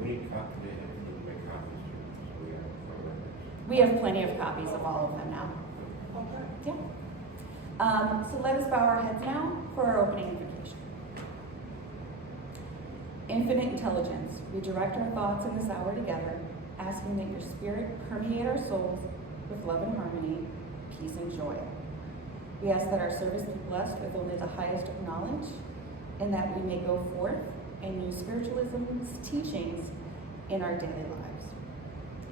We need copies, they have to make copies too, so we have for records. We have plenty of copies of all of them now. Okay. Yeah. So let us bow our heads now for our opening invocation. Infinite intelligence, we direct our thoughts in this hour together, asking that your spirit permeate our souls with love and harmony, peace and joy. We ask that our service be blessed with only the highest of knowledge, and that we may go forth and use spiritualism's teachings in our daily lives.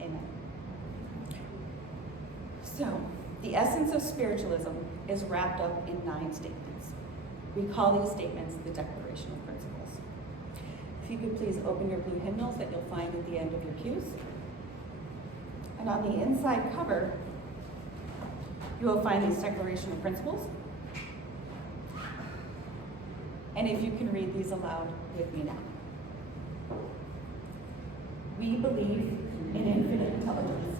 Amen. So, the essence of spiritualism is wrapped up in 9 statements. We call these statements the Declaration of Principles. If you could please open your blue hymnals that you'll find at the end of your pews. And on the inside cover, you will find these Declaration of Principles. And if you can read these aloud with me now. We believe in infinite intelligence.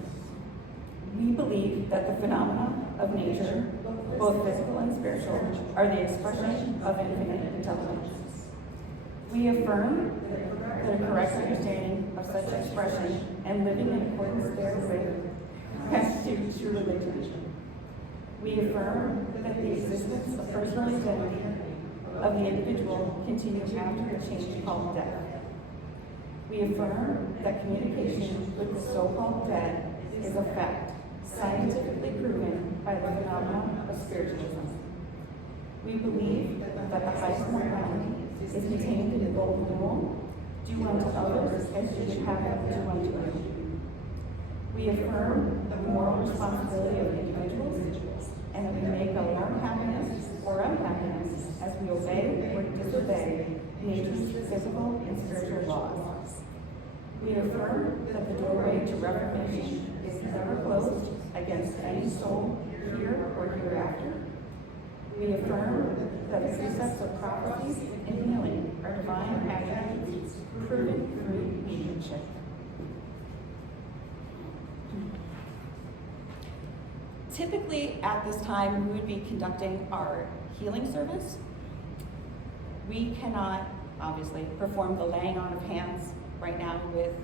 We believe that the phenomena of nature, both physical and spiritual, are the expression of infinite intelligence. We affirm that a correct understanding of such expression and living in accordance therewith constitutes true religion. We affirm that the existence of personal identity of the individual continues after the change called death. We affirm that communication with the so-called dead is a fact, scientifically proven by the phenomenon of spiritualism. We believe that the highest morality is contained in the golden rule, do unto others as you would have them do unto you. We affirm the moral responsibility of individuals, and that we make our own happiness or unhappiness as we obey or disobey nature's physical and spiritual laws. We affirm that the doorway to reformation is never closed against any soul here or hereafter. We affirm that the precepts of prophecy and healing are divine attributes proven through mediumship. Typically, at this time, we would be conducting our healing service. We cannot, obviously, perform the laying on of hands right now with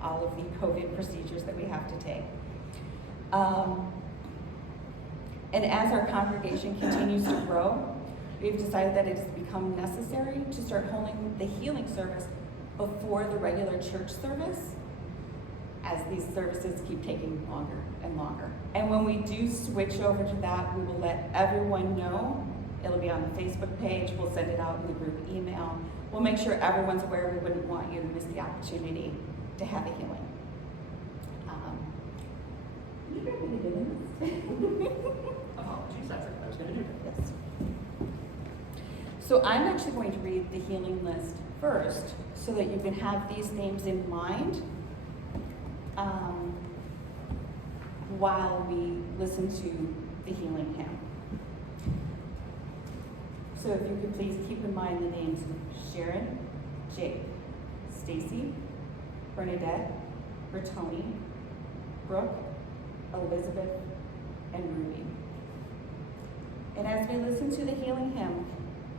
all of the COVID procedures that we have to take. And as our congregation continues to grow, we've decided that it has become necessary to start holding the healing service before the regular church service, as these services keep taking longer and longer. And when we do switch over to that, we will let everyone know. It'll be on the Facebook page, we'll send it out in the group email. We'll make sure everyone's aware. We wouldn't want you to miss the opportunity to have a healing. You ready to do this? Apologies, that's what I was going to do. Yes. So I'm actually going to read the healing list first so that you can have these names in mind while we listen to the healing hymn. So if you could please keep in mind the names of Sharon, Jake, Stacy, Bernadette, Bertoni, Brooke, Elizabeth, and Ruby. And as we listen to the healing hymn,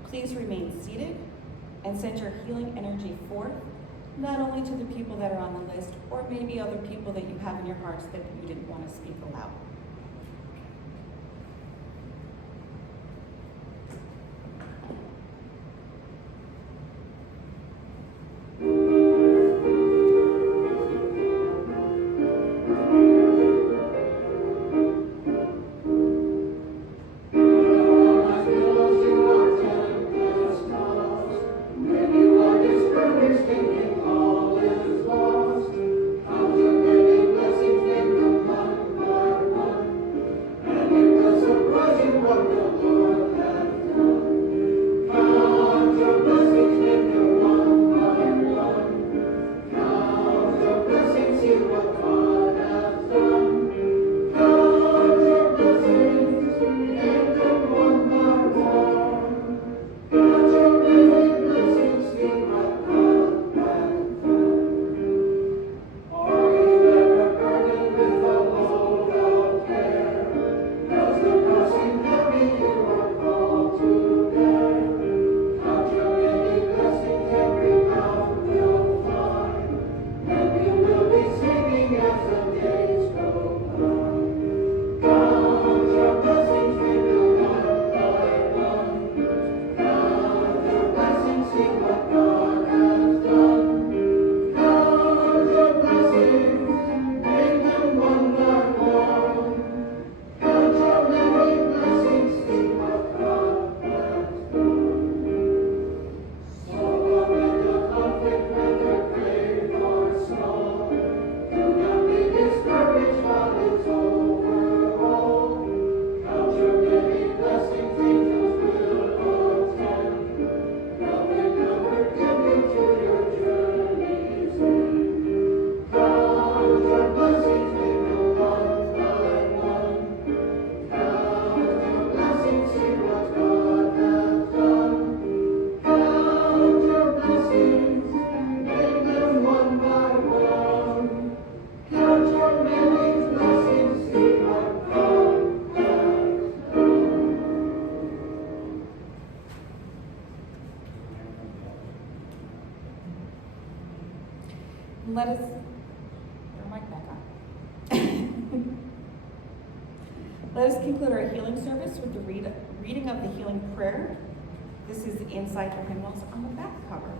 please remain seated and send your healing energy forth, not only to the people that are on the list, or maybe other people that you have in your hearts that you didn't want to speak aloud. Let us, your mic back on. Let us conclude our healing service with the reading of the healing prayer. This is inside the hymnals on the back cover.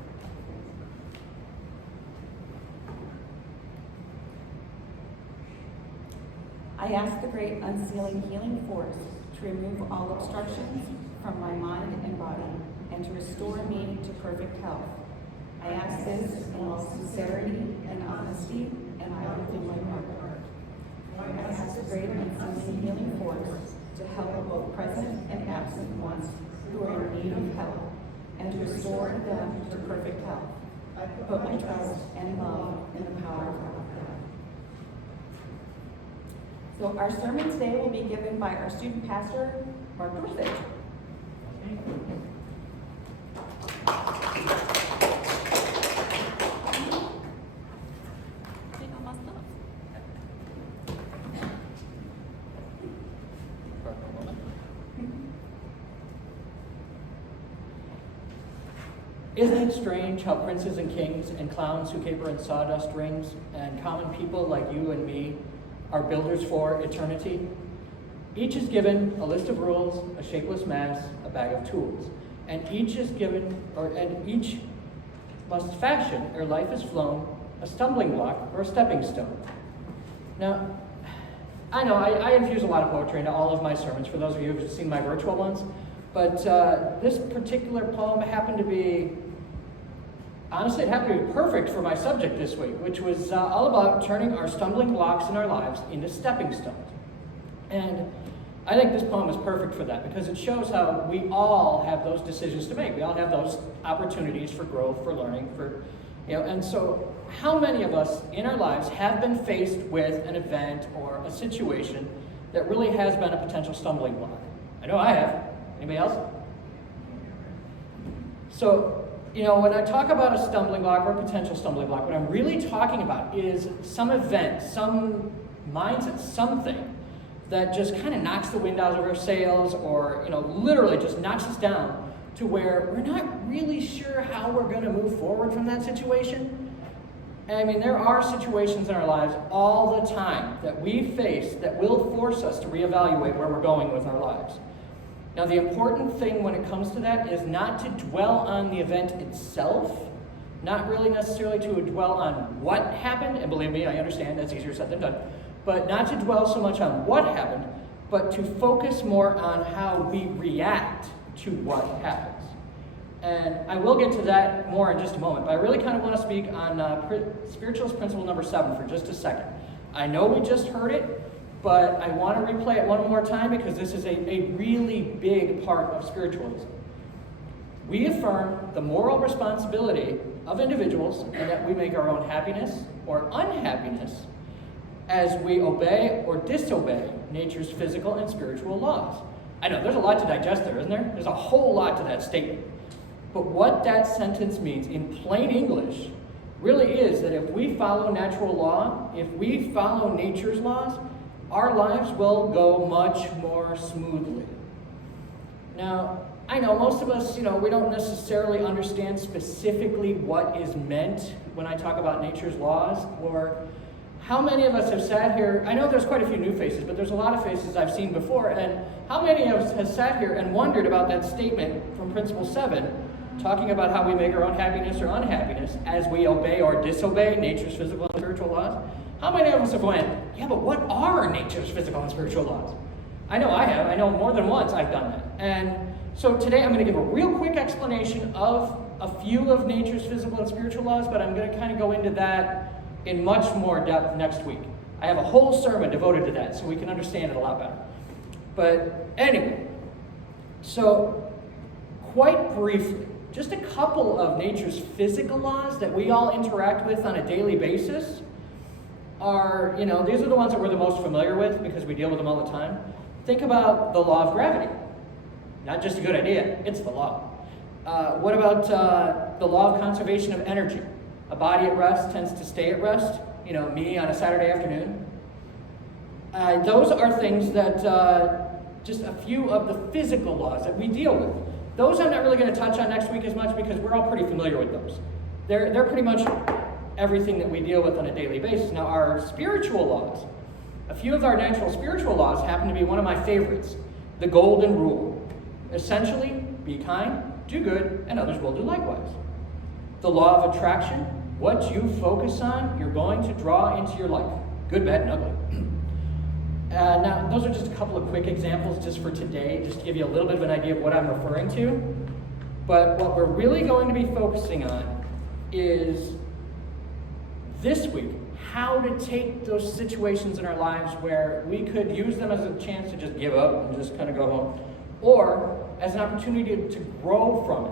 I ask the great unsealing healing force to remove all obstructions from my mind and body and to restore me to perfect health. I ask this in all sincerity and honesty and all within my heart. I ask the great unsealing healing force to help both present and absent ones who are in need of help and to restore them to perfect health. I put my trust and love in the power of God. So our sermon today will be given by our student pastor, Mark Dorsett. Isn't it strange how princes and kings and clowns who caper in sawdust rings and common people like you and me are builders for eternity? Each is given a list of rules, a shapeless mass, a bag of tools, and each must fashion, ere life is flown, a stumbling block or a stepping stone. Now, I know I infuse a lot of poetry into all of my sermons, for those of you who've seen my virtual ones, but this particular poem happened to be, honestly, it happened to be perfect for my subject this week, which was all about turning our stumbling blocks in our lives into stepping stones. And I think this poem is perfect for that because it shows how we all have those decisions to make. We all have those opportunities for growth, for learning, and so how many of us in our lives have been faced with an event or a situation that really has been a potential stumbling block? I know I have. Anybody else? So, when I talk about a stumbling block or a potential stumbling block, what I'm really talking about is some event, some mindset, something that just kind of knocks the wind out of our sails or, literally just knocks us down to where we're not really sure how we're going to move forward from that situation. I mean, there are situations in our lives all the time that we face that will force us to reevaluate where we're going with our lives. Now, the important thing when it comes to that is not to dwell on the event itself, not really necessarily to dwell on what happened, and believe me, I understand that's easier said than done, but not to dwell so much on what happened, but to focus more on how we react to what happens. And I will get to that more in just a moment, but I really kind of want to speak on spiritualist principle number 7 for just a second. I know we just heard it, but I want to replay it one more time because this is a really big part of spiritualism. We affirm the moral responsibility of individuals and that we make our own happiness or unhappiness as we obey or disobey nature's physical and spiritual laws. I know, there's a lot to digest there, isn't there? There's a whole lot to that statement. But what that sentence means in plain English really is that if we follow natural law, if we follow nature's laws, our lives will go much more smoothly. Now, I know most of us, we don't necessarily understand specifically what is meant when I talk about nature's laws, or how many of us have sat here. I know there's quite a few new faces, but there's a lot of faces I've seen before, and how many of us have sat here and wondered about that statement from Principle 7, talking about how we make our own happiness or unhappiness as we obey or disobey nature's physical and spiritual laws? How many of us have went, yeah, but what are nature's physical and spiritual laws? I know I have. I know more than once I've done that. And so today I'm going to give a real quick explanation of a few of nature's physical and spiritual laws, but I'm going to kind of go into that in much more depth next week. I have a whole sermon devoted to that so we can understand it a lot better. But anyway, so quite briefly, just a couple of nature's physical laws that we all interact with on a daily basis are, these are the ones that we're the most familiar with because we deal with them all the time. Think about the law of gravity. Not just a good idea, it's the law. What about the law of conservation of energy? A body at rest tends to stay at rest. Me on a Saturday afternoon. Those are things that, just a few of the physical laws that we deal with. Those I'm not really going to touch on next week as much because we're all pretty familiar with those. They're pretty much everything that we deal with on a daily basis. Now, our spiritual laws, a few of our natural spiritual laws happen to be one of my favorites. The golden rule. Essentially, be kind, do good, and others will do likewise. The law of attraction, what you focus on, you're going to draw into your life. Good, bad, and ugly. Now, those are just a couple of quick examples just for today, just to give you a little bit of an idea of what I'm referring to. But what we're really going to be focusing on is this week, how to take those situations in our lives where we could use them as a chance to just give up and just kind of go home, or as an opportunity to grow from it.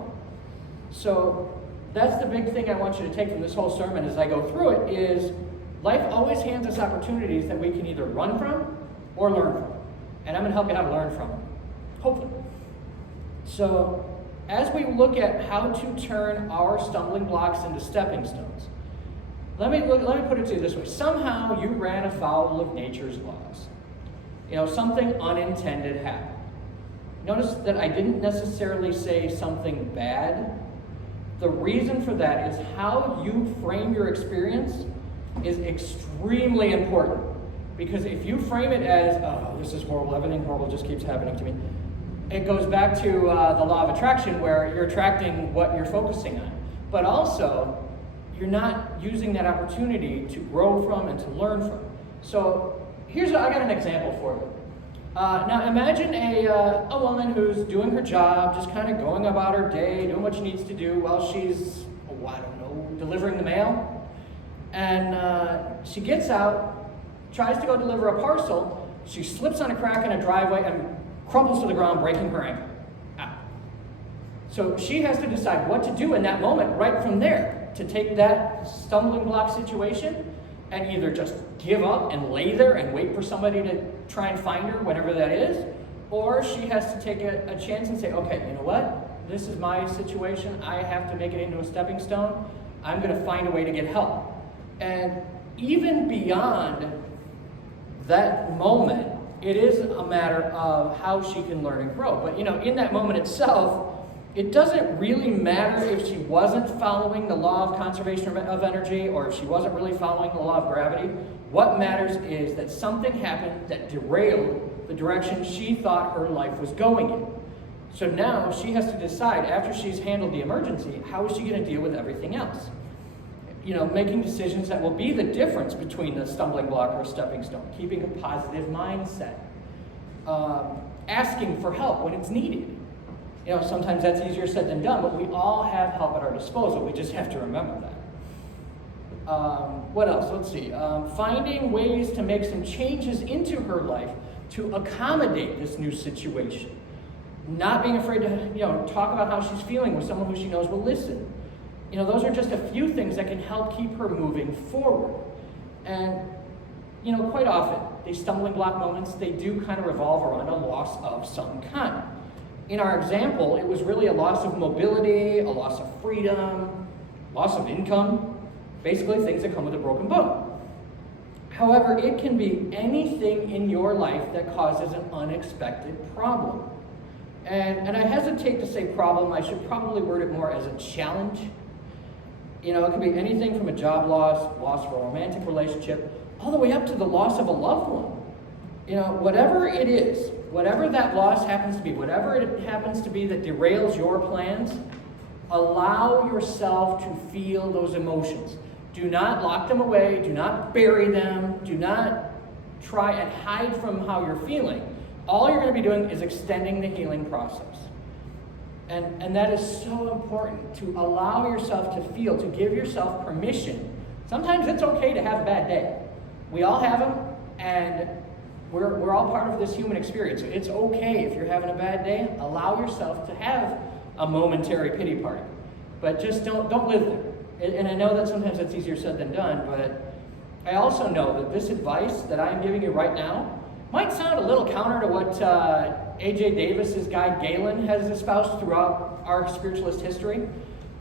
So that's the big thing I want you to take from this whole sermon as I go through it, is life always hands us opportunities that we can either run from or learn from. And I'm going to help you how to learn from them, hopefully. So as we look at how to turn our stumbling blocks into stepping stones, let me put it to you this way. Somehow you ran afoul of nature's laws. Something unintended happened. Notice that I didn't necessarily say something bad. The reason for that is how you frame your experience is extremely important. Because if you frame it as, oh, this is horrible, everything horrible just keeps happening to me, it goes back to the law of attraction, where you're attracting what you're focusing on. But also, you're not using that opportunity to grow from and to learn from. So I got an example for you. Now imagine a woman who's doing her job, just kind of going about her day, doing what she needs to do while she's, delivering the mail. And she gets out, tries to go deliver a parcel. She slips on a crack in a driveway and crumples to the ground, breaking her ankle. So she has to decide what to do in that moment right from there, to take that stumbling block situation and either just give up and lay there and wait for somebody to try and find her, whatever that is, or she has to take a chance and say, okay, you know what? This is my situation. I have to make it into a stepping stone. I'm going to find a way to get help. And even beyond that moment, it is a matter of how she can learn and grow. But, in that moment itself, it doesn't really matter if she wasn't following the law of conservation of energy or if she wasn't really following the law of gravity. What matters is that something happened that derailed the direction she thought her life was going in. So now she has to decide, after she's handled the emergency, how is she going to deal with everything else? Making decisions that will be the difference between the stumbling block or a stepping stone, keeping a positive mindset, asking for help when it's needed. Sometimes that's easier said than done, but we all have help at our disposal. We just have to remember that. What else? Let's see. Finding ways to make some changes into her life to accommodate this new situation. Not being afraid to, talk about how she's feeling with someone who she knows will listen. Those are just a few things that can help keep her moving forward. And, quite often, these stumbling block moments, they do kind of revolve around a loss of some kind. In our example, it was really a loss of mobility, a loss of freedom, loss of income, basically things that come with a broken bone. However, it can be anything in your life that causes an unexpected problem. And I hesitate to say problem. I should probably word it more as a challenge. It could be anything from a job loss of a romantic relationship, all the way up to the loss of a loved one. Whatever it is, whatever that loss happens to be, whatever it happens to be that derails your plans, allow yourself to feel those emotions. Do not lock them away. Do not bury them. Do not try and hide from how you're feeling. All you're going to be doing is extending the healing process. And that is so important, to allow yourself to feel, to give yourself permission. Sometimes it's okay to have a bad day. We all have them, and we're all part of this human experience. It's okay if you're having a bad day. Allow yourself to have a momentary pity party. But just don't live there. And I know that sometimes that's easier said than done, but I also know that this advice that I'm giving you right now might sound a little counter to what A.J. Davis's guide Galen has espoused throughout our spiritualist history.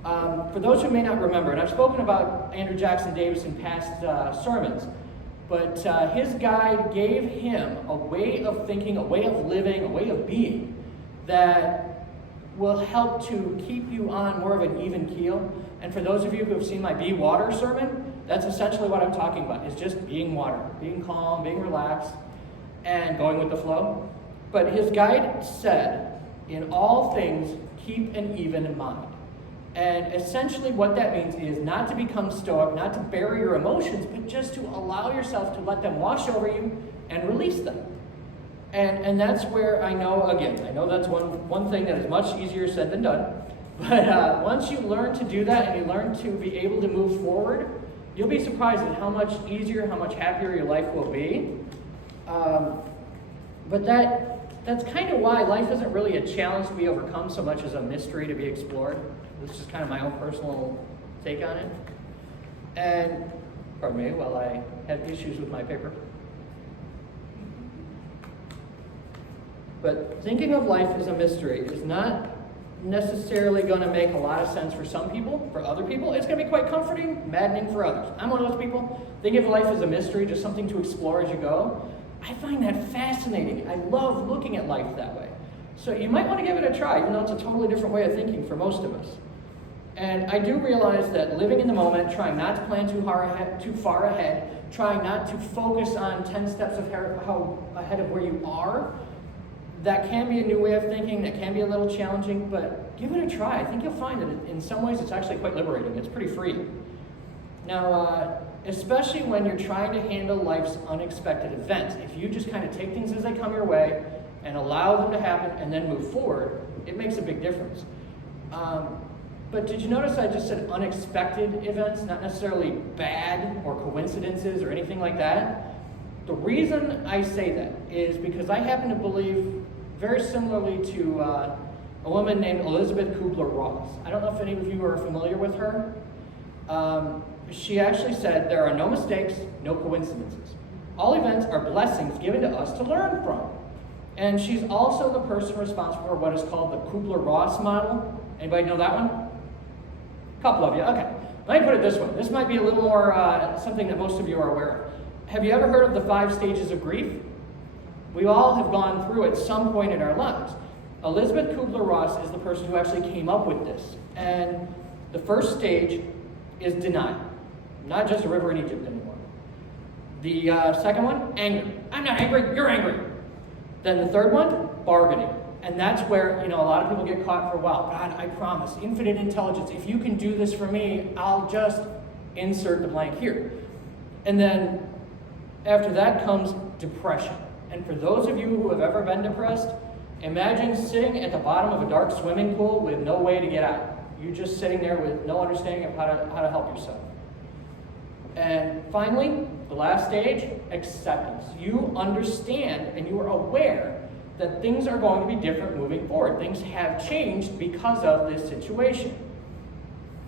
For those who may not remember, and I've spoken about Andrew Jackson Davis in past sermons, but his guide gave him a way of thinking, a way of living, a way of being that will help to keep you on more of an even keel. And for those of you who have seen my Be Water sermon, that's essentially what I'm talking about, is just being water, being calm, being relaxed, and going with the flow. But his guide said, in all things, keep an even mind. And essentially what that means is not to become stoic, not to bury your emotions, but just to allow yourself to let them wash over you and release them. And that's where I know that's one thing that is much easier said than done. But once you learn to do that and you learn to be able to move forward, you'll be surprised at how much easier, how much happier your life will be. But that's kind of why life isn't really a challenge to be overcome so much as a mystery to be explored. This is kind of my own personal take on it. And, pardon me, while I have issues with my paper. But thinking of life as a mystery is not necessarily going to make a lot of sense for some people. For other people, it's going to be quite comforting, maddening for others. I'm one of those people. Thinking of life as a mystery, just something to explore as you go. I find that fascinating. I love looking at life that way. So you might want to give it a try, even though it's a totally different way of thinking for most of us. And I do realize that living in the moment, trying not to plan too far ahead, trying not to focus on 10 steps ahead of where you are, that can be a new way of thinking, that can be a little challenging, but give it a try. I think you'll find that in some ways it's actually quite liberating. It's pretty free. Now, especially when you're trying to handle life's unexpected events, if you just kind of take things as they come your way and allow them to happen and then move forward, it makes a big difference. But did you notice I just said unexpected events, not necessarily bad or coincidences or anything like that? The reason I say that is because I happen to believe very similarly to a woman named Elizabeth Kubler-Ross. I don't know if any of you are familiar with her. She actually said there are no mistakes, no coincidences. All events are blessings given to us to learn from. And she's also the person responsible for what is called the Kubler-Ross model. Anybody know that one? A couple of you, okay. Let me put it this way. This might be a little more something that most of you are aware of. Have you ever heard of the 5 stages of grief? We all have gone through at some point in our lives. Elizabeth Kubler-Ross is the person who actually came up with this. And the first stage is denial. Not just a river in Egypt anymore. The second one, anger. I'm not angry, you're angry. Then the third one, bargaining. And that's where, a lot of people get caught for a while. God, I promise, infinite intelligence, if you can do this for me, I'll just insert the blank here. And then after that comes depression. And for those of you who have ever been depressed, imagine sitting at the bottom of a dark swimming pool with no way to get out. You're just sitting there with no understanding of how to help yourself. And finally, the last stage, acceptance. You understand and you are aware that things are going to be different moving forward. Things have changed because of this situation.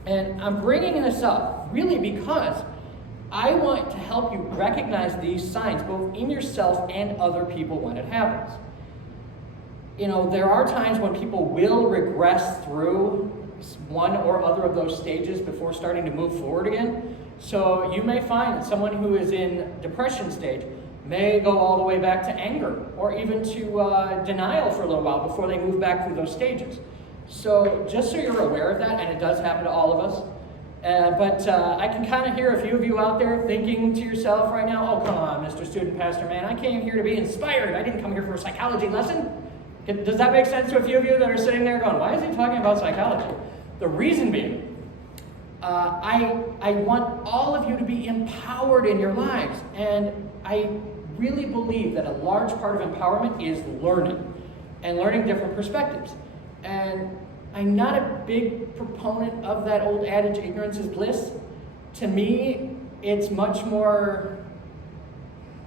And I'm bringing this up really because I want to help you recognize these signs both in yourself and other people when it happens. There are times when people will regress through one or other of those stages before starting to move forward again. So you may find that someone who is in depression stage may go all the way back to anger or even to denial for a little while before they move back through those stages. So just so you're aware of that, and it does happen to all of us. But I can kind of hear a few of you out there thinking to yourself right now, oh, come on, Mr. Student Pastor, man, I came here to be inspired. I didn't come here for a psychology lesson. Does that make sense to a few of you that are sitting there going, why is he talking about psychology? The reason being, I want all of you to be empowered in your lives. And I really believe that a large part of empowerment is learning and learning different perspectives. And I'm not a big proponent of that old adage, ignorance is bliss. To me, it's much more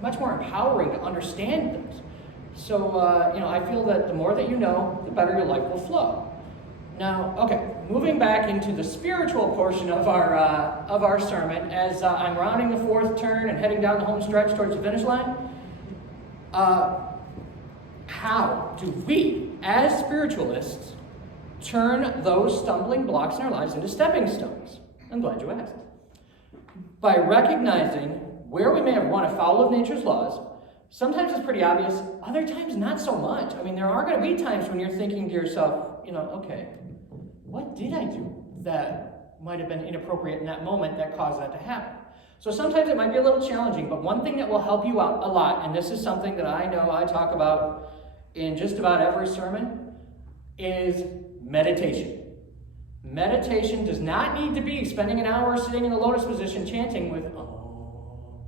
empowering to understand things. So, I feel that the more that you know, the better your life will flow. Now, okay, moving back into the spiritual portion of our sermon, as I'm rounding the 4th turn and heading down the home stretch towards the finish line, how do we, as spiritualists, turn those stumbling blocks in our lives into stepping stones? I'm glad you asked. By recognizing where we may have run afoul of nature's laws. Sometimes it's pretty obvious, other times not so much. I mean, there are going to be times when you're thinking to yourself, okay, what did I do that might have been inappropriate in that moment that caused that to happen? So sometimes it might be a little challenging, but one thing that will help you out a lot, and this is something that I know I talk about in just about every sermon, is meditation. Meditation does not need to be spending an hour sitting in the lotus position chanting with, all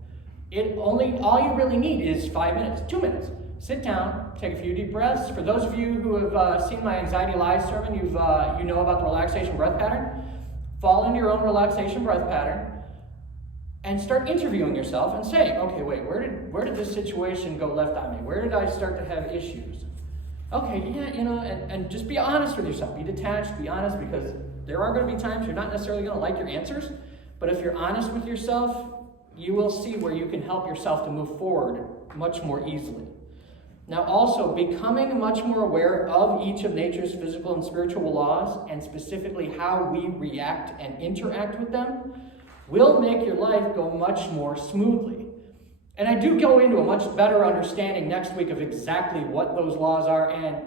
you really need is 5 minutes, 2 minutes. Sit down, take a few deep breaths. For those of you who have seen my Anxiety Lies sermon, you know about the relaxation breath pattern. Fall into your own relaxation breath pattern and start interviewing yourself and saying, okay, wait, where did this situation go left on me? Where did I start to have issues? Okay, and just be honest with yourself. Be detached, be honest, because there are going to be times you're not necessarily going to like your answers, but if you're honest with yourself, you will see where you can help yourself to move forward much more easily. Now also, becoming much more aware of each of nature's physical and spiritual laws, and specifically how we react and interact with them, will make your life go much more smoothly. And I do go into a much better understanding next week of exactly what those laws are and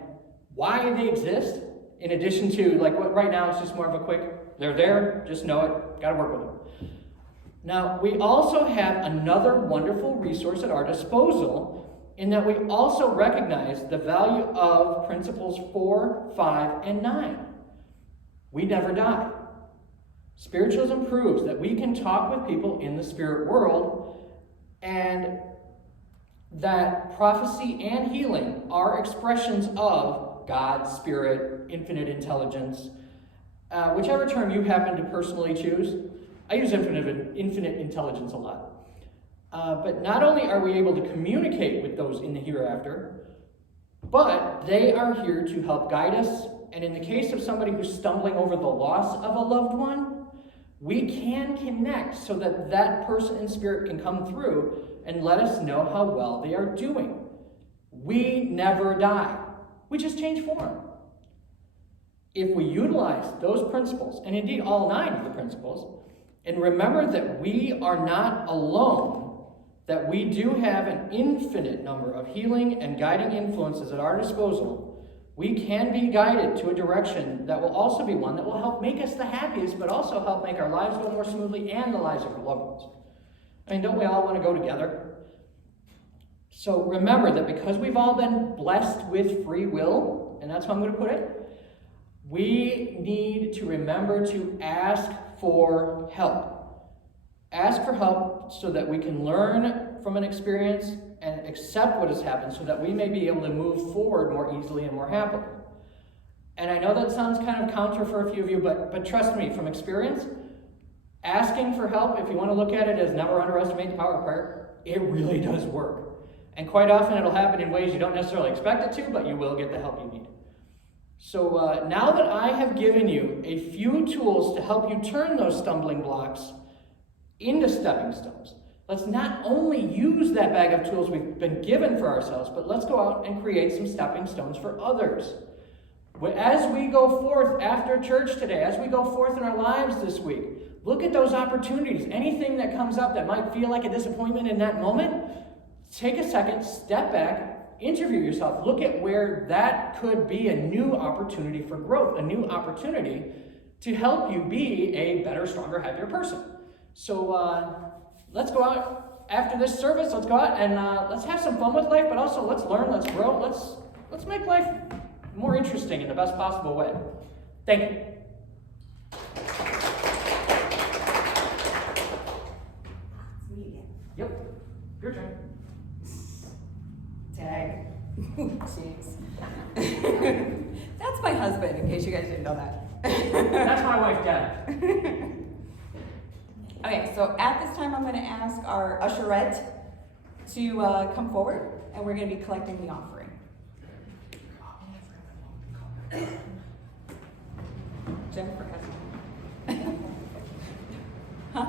why they exist, in addition to, what right now it's just more of a quick, they're there, just know it, gotta work with them. Now, we also have another wonderful resource at our disposal in that we also recognize the value of principles 4, 5, and 9. We never die. Spiritualism proves that we can talk with people in the spirit world, and that prophecy and healing are expressions of God, spirit, infinite intelligence, whichever term you happen to personally choose. I use infinite intelligence a lot. But not only are we able to communicate with those in the hereafter, but they are here to help guide us. And in the case of somebody who's stumbling over the loss of a loved one, we can connect so that that person in spirit can come through and let us know how well they are doing. We never die. We just change form. If we utilize those principles, and indeed all 9 of the principles, and remember that we are not alone, that we do have an infinite number of healing and guiding influences at our disposal, we can be guided to a direction that will also be one that will help make us the happiest, but also help make our lives go more smoothly and the lives of our loved ones. I mean, don't we all want to go together? So remember that because we've all been blessed with free will, and that's how I'm going to put it, we need to remember to ask for help. Ask for help so that we can learn from an experience and accept what has happened so that we may be able to move forward more easily and more happily. And I know that sounds kind of counter for a few of you, but trust me, from experience, asking for help, if you want to look at it as never underestimate the power of prayer, it really does work. And quite often it'll happen in ways you don't necessarily expect it to, but you will get the help you need. So now that I have given you a few tools to help you turn those stumbling blocks into stepping stones, let's not only use that bag of tools we've been given for ourselves, but let's go out and create some stepping stones for others. As we go forth after church today, as we go forth in our lives this week, look at those opportunities. Anything that comes up that might feel like a disappointment in that moment, take a second, step back, interview yourself. Look at where that could be a new opportunity for growth, a new opportunity to help you be a better, stronger, happier person. So let's go out after this service. Let's go out and let's have some fun with life, but also let's learn, let's grow, let's make life more interesting in the best possible way. Thank you. Yep, your turn. Tag. Jeez. That's my husband, in case you guys didn't know that. That's my wife, Deb. Okay, so at this time I'm going to ask our usherette to come forward, and we're going to be collecting the offering. Jennifer has one. Huh?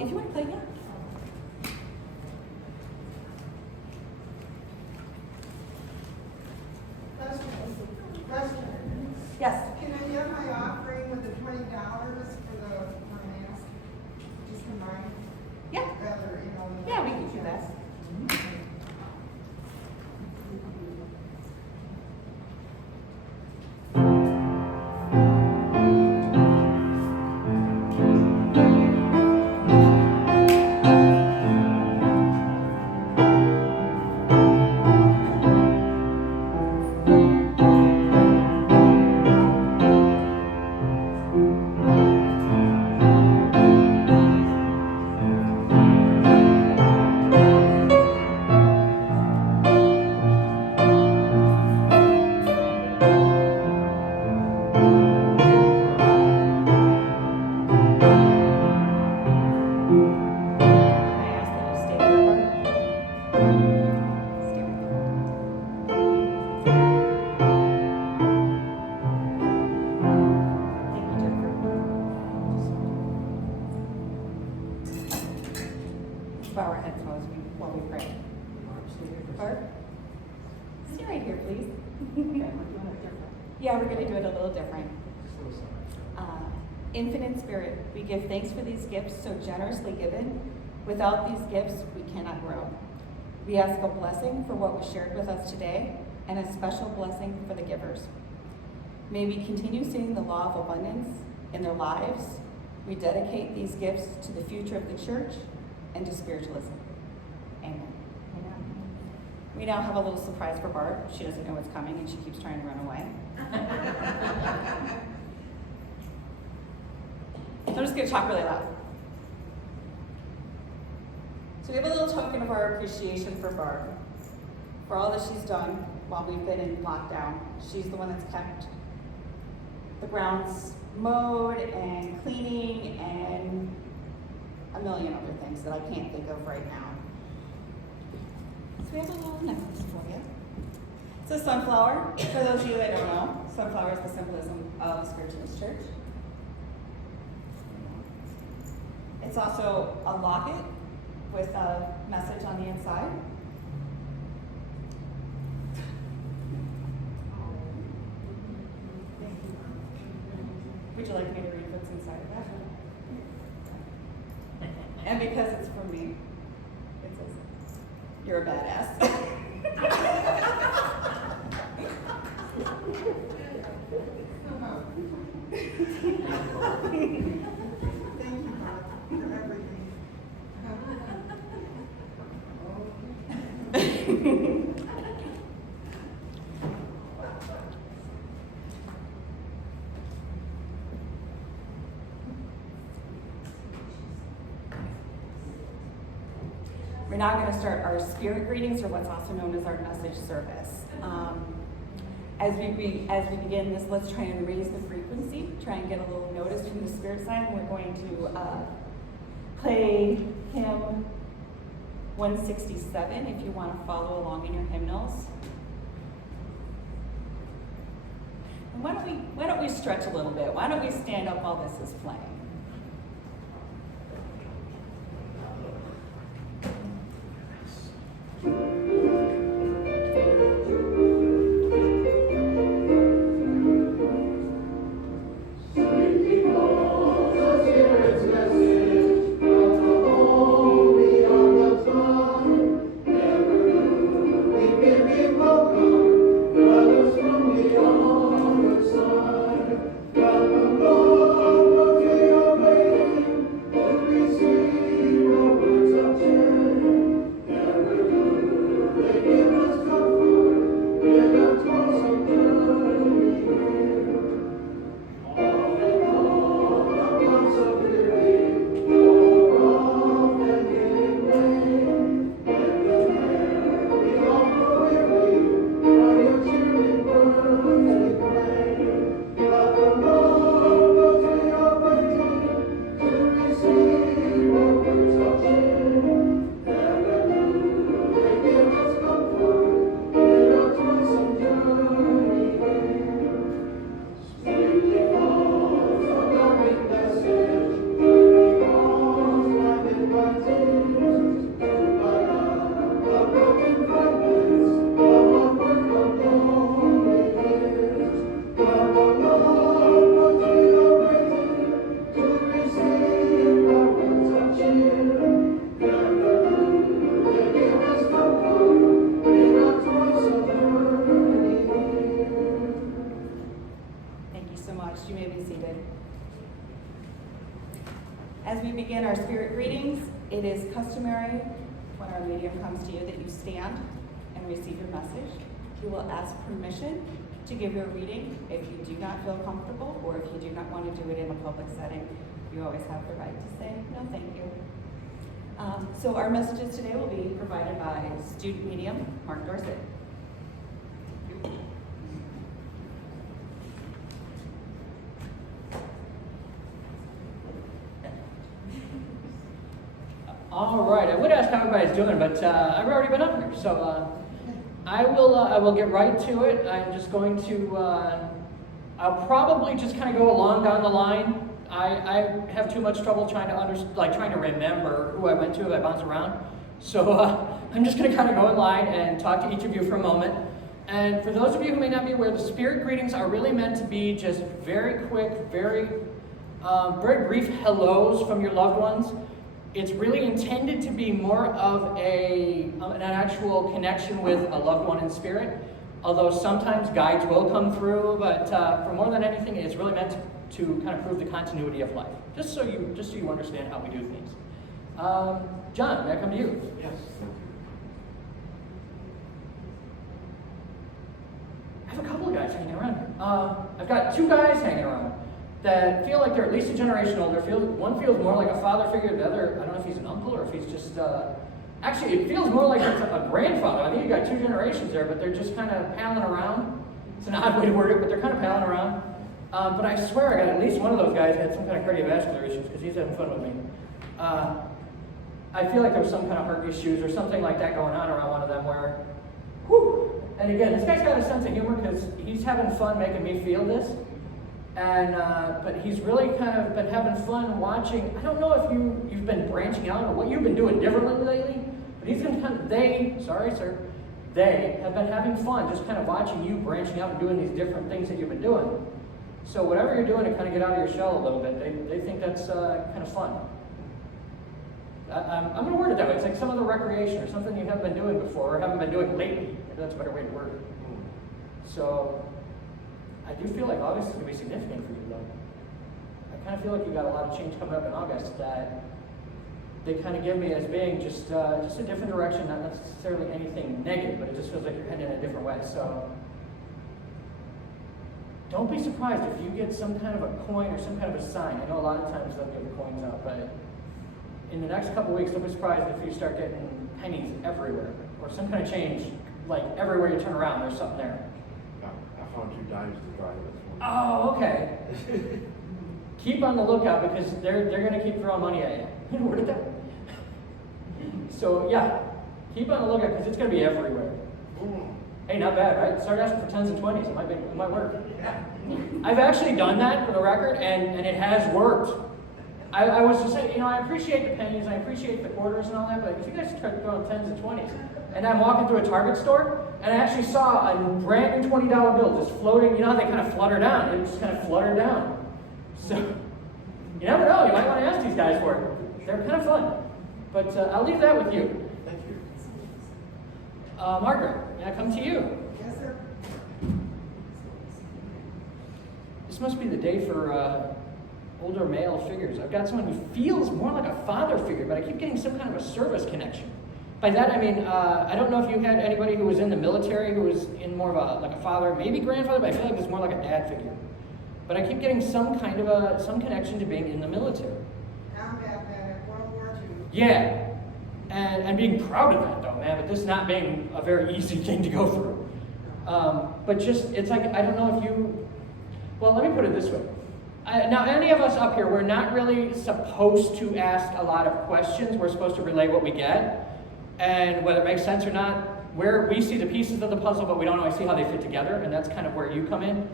If you want to play, yeah. Question. Yes. Can I have my offering with the $20 for my mask? Just combined? Yeah. Rather, Yeah, we can do that. bow our heads while we pray. Barb? Stay right here, please. Yeah, we're going to do it a little different. Infinite Spirit, we give thanks for these gifts so generously given. Without these gifts, we cannot grow. We ask a blessing for what was shared with us today and a special blessing for the givers. May we continue seeing the law of abundance in their lives. We dedicate these gifts to the future of the church and to spiritualism. Amen. We now have a little surprise for Barb. She doesn't know what's coming and she keeps trying to run away. So I'm just going to talk really loud. So we have a little token of our appreciation for Barb, for all that she's done while we've been in lockdown. She's the one that's kept the grounds mowed and cleaning and a million other things that I can't think of right now. So we have a little necklace for you. It's a sunflower. For those of you that don't know, sunflower is the symbolism of the Spiritualist Church. It's also a locket with a message on the inside. Would you like me to read what's inside of that? And because it's from me, it says, "You're a badass." Thank you, Mark, for everything. We're now going to start our spirit greetings, or what's also known as our message service. As we begin this, let's try and raise the frequency, try and get a little notice from the spirit side. And we're going to play hymn 167 if you want to follow along in your hymnals. And why don't we stretch a little bit? Why don't we stand up while this is playing? As we begin our spirit greetings, it is customary when our medium comes to you that you stand and receive your message. You will ask permission to give your reading if you do not feel comfortable or if you do not want to do it in a public setting. You always have the right to say, no, thank you. So our messages today will be provided by student medium, Mark Dorsett. All right, I would ask how everybody's doing, but I've already been up here, so I will get right to it. I'm just going to, I'll probably just kind of go along down the line I have too much trouble trying to remember who I went to. I bounce around. So I'm just going to kind of go in line and talk to each of you for a moment. And for those of you who may not be aware, the spirit greetings are really meant to be just very quick, very brief hellos from your loved ones. It's really intended to be more of an actual connection with a loved one in spirit. Although sometimes guides will come through, but for more than anything, it's really meant to kind of prove the continuity of life. Just so you understand how we do things. John, may I come to you? Yes, thank you. I have a couple of guys hanging around here. I've got two guys hanging around that feel like they're at least a generation older. One feels more like a father figure, the other, I don't know if he's an uncle or if he's just, actually it feels more like it's a grandfather. I think you've got two generations there, but they're just kind of palling around. It's an odd way to word it, but they're kind of palling around. But I swear I got at least one of those guys who had some kind of cardiovascular issues because he's having fun with me. I feel like there was some kind of heart issues or something like that going on around one of them where, whew. And again, this guy's got a sense of humor because he's having fun making me feel this. And, but he's really kind of been having fun watching. I don't know if you've been branching out or what you've been doing differently lately, but he's been they have been having fun just kind of watching you branching out and doing these different things that you've been doing. So whatever you're doing to kind of get out of your shell a little bit, they think that's kind of fun. I'm going to word it that way. It's like some other recreation or something you haven't been doing before or haven't been doing lately. Maybe that's a better way to word it. So I do feel like August is going to be significant for you, though. I kind of feel like you got a lot of change coming up in August that they kind of give me as being just a different direction, not necessarily anything negative, but it just feels like you're heading in a different way. So don't be surprised if you get some kind of a coin or some kind of a sign. I know a lot of times they'll give the coins out, but in the next couple of weeks, don't be surprised if you start getting pennies everywhere or some kind of change, like everywhere you turn around, there's something there. I found 2 dimes to drive this one. Oh, okay. Keep on the lookout because they're going to keep throwing money at you. Where did that? So yeah, keep on the lookout because it's going to be everywhere. Hey, not bad, right? Start asking for 10s and 20s. It might work. I've actually done that for the record, and it has worked. I was just saying, I appreciate the pennies, I appreciate the quarters and all that, but if you guys start throwing 10s and 20s, and I'm walking through a Target store, and I actually saw a brand new $20 bill just floating, you know how they kind of flutter down? They just kind of flutter down. So, you never know, you might want to ask these guys for it. They're kind of fun. But I'll leave that with you. Thank you. Margaret, may I come to you? Yes, sir. This must be the day for older male figures. I've got someone who feels more like a father figure, but I keep getting some kind of a service connection. By that I mean, I don't know if you had anybody who was in the military who was in more of a father, maybe grandfather, but I feel like it's more like a dad figure. But I keep getting some kind of some connection to being in the military. Combat medic, World War II. Yeah, and being proud of that though, man, but this not being a very easy thing to go through. But just, it's like, I don't know if you, well, let me put it this way. Now, any of us up here, we're not really supposed to ask a lot of questions. We're supposed to relay what we get. And whether it makes sense or not, we see the pieces of the puzzle, but we don't always see how they fit together, and that's kind of where you come in.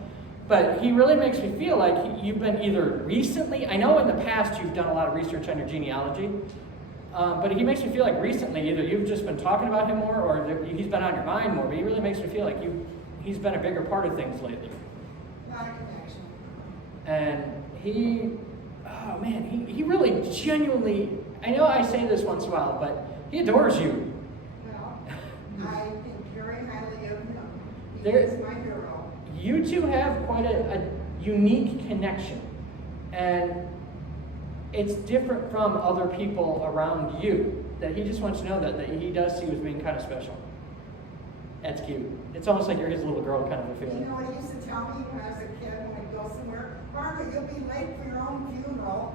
But he really makes me feel like you've been either recently, I know in the past you've done a lot of research on your genealogy, but he makes me feel like recently either you've just been talking about him more or he's been on your mind more, but he really makes me feel like he's been a bigger part of things lately. Not a connection. And he really genuinely, I know I say this once in a while, but he adores you. Well, I think very highly of him. He There- is my hero. You two have quite a unique connection. And it's different from other people around you. That he just wants you to know that he does see you as being kind of special. That's cute. It's almost like you're his little girl kind of a You feeling. know what he used to tell me when I was a kid when I'd go somewhere? Barbara, you'll be late for your own funeral.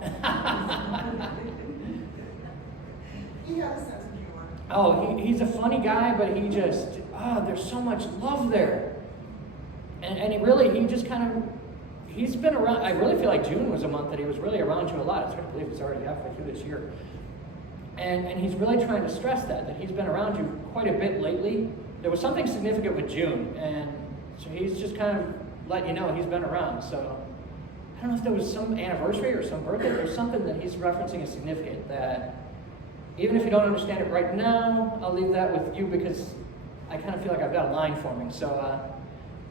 He had a sense of humor. Oh, he's a funny guy, but he just, there's so much love there. And he just kind of, he's been around. I really feel like June was a month that he was really around you a lot. It's hard to believe it's already halfway through this year. And he's really trying to stress that he's been around you quite a bit lately. There was something significant with June, and so he's just kind of letting you know he's been around. So I don't know if there was some anniversary or some birthday. There's something that he's referencing as significant that even if you don't understand it right now, I'll leave that with you because I kind of feel like I've got a line forming. So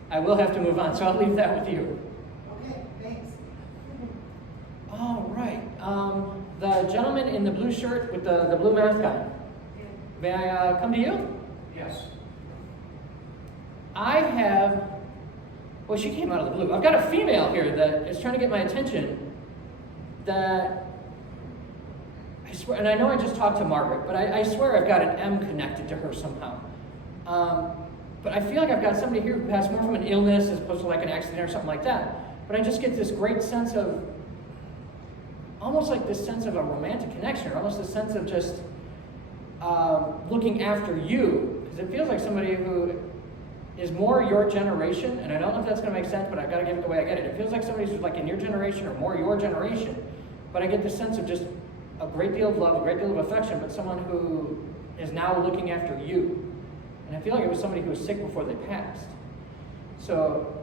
I will have to move on. So I'll leave that with you. Okay, thanks. All right. The gentleman in the blue shirt with the blue mask on. May I come to you? Yes. I have, well, she came out of the blue. I've got a female here that is trying to get my attention that, I swear, and I know I just talked to Margaret, but I swear I've got an M connected to her somehow. But I feel like I've got somebody here who passed more from an illness as opposed to like an accident or something like that. But I just get this great sense of, almost like this sense of a romantic connection, or almost this sense of just looking after you. Because it feels like somebody who is more your generation, and I don't know if that's going to make sense, but I've got to give it the way I get it. It feels like somebody who's like in your generation or more your generation, but I get this sense of just a great deal of love, a great deal of affection, but someone who is now looking after you. And I feel like it was somebody who was sick before they passed. So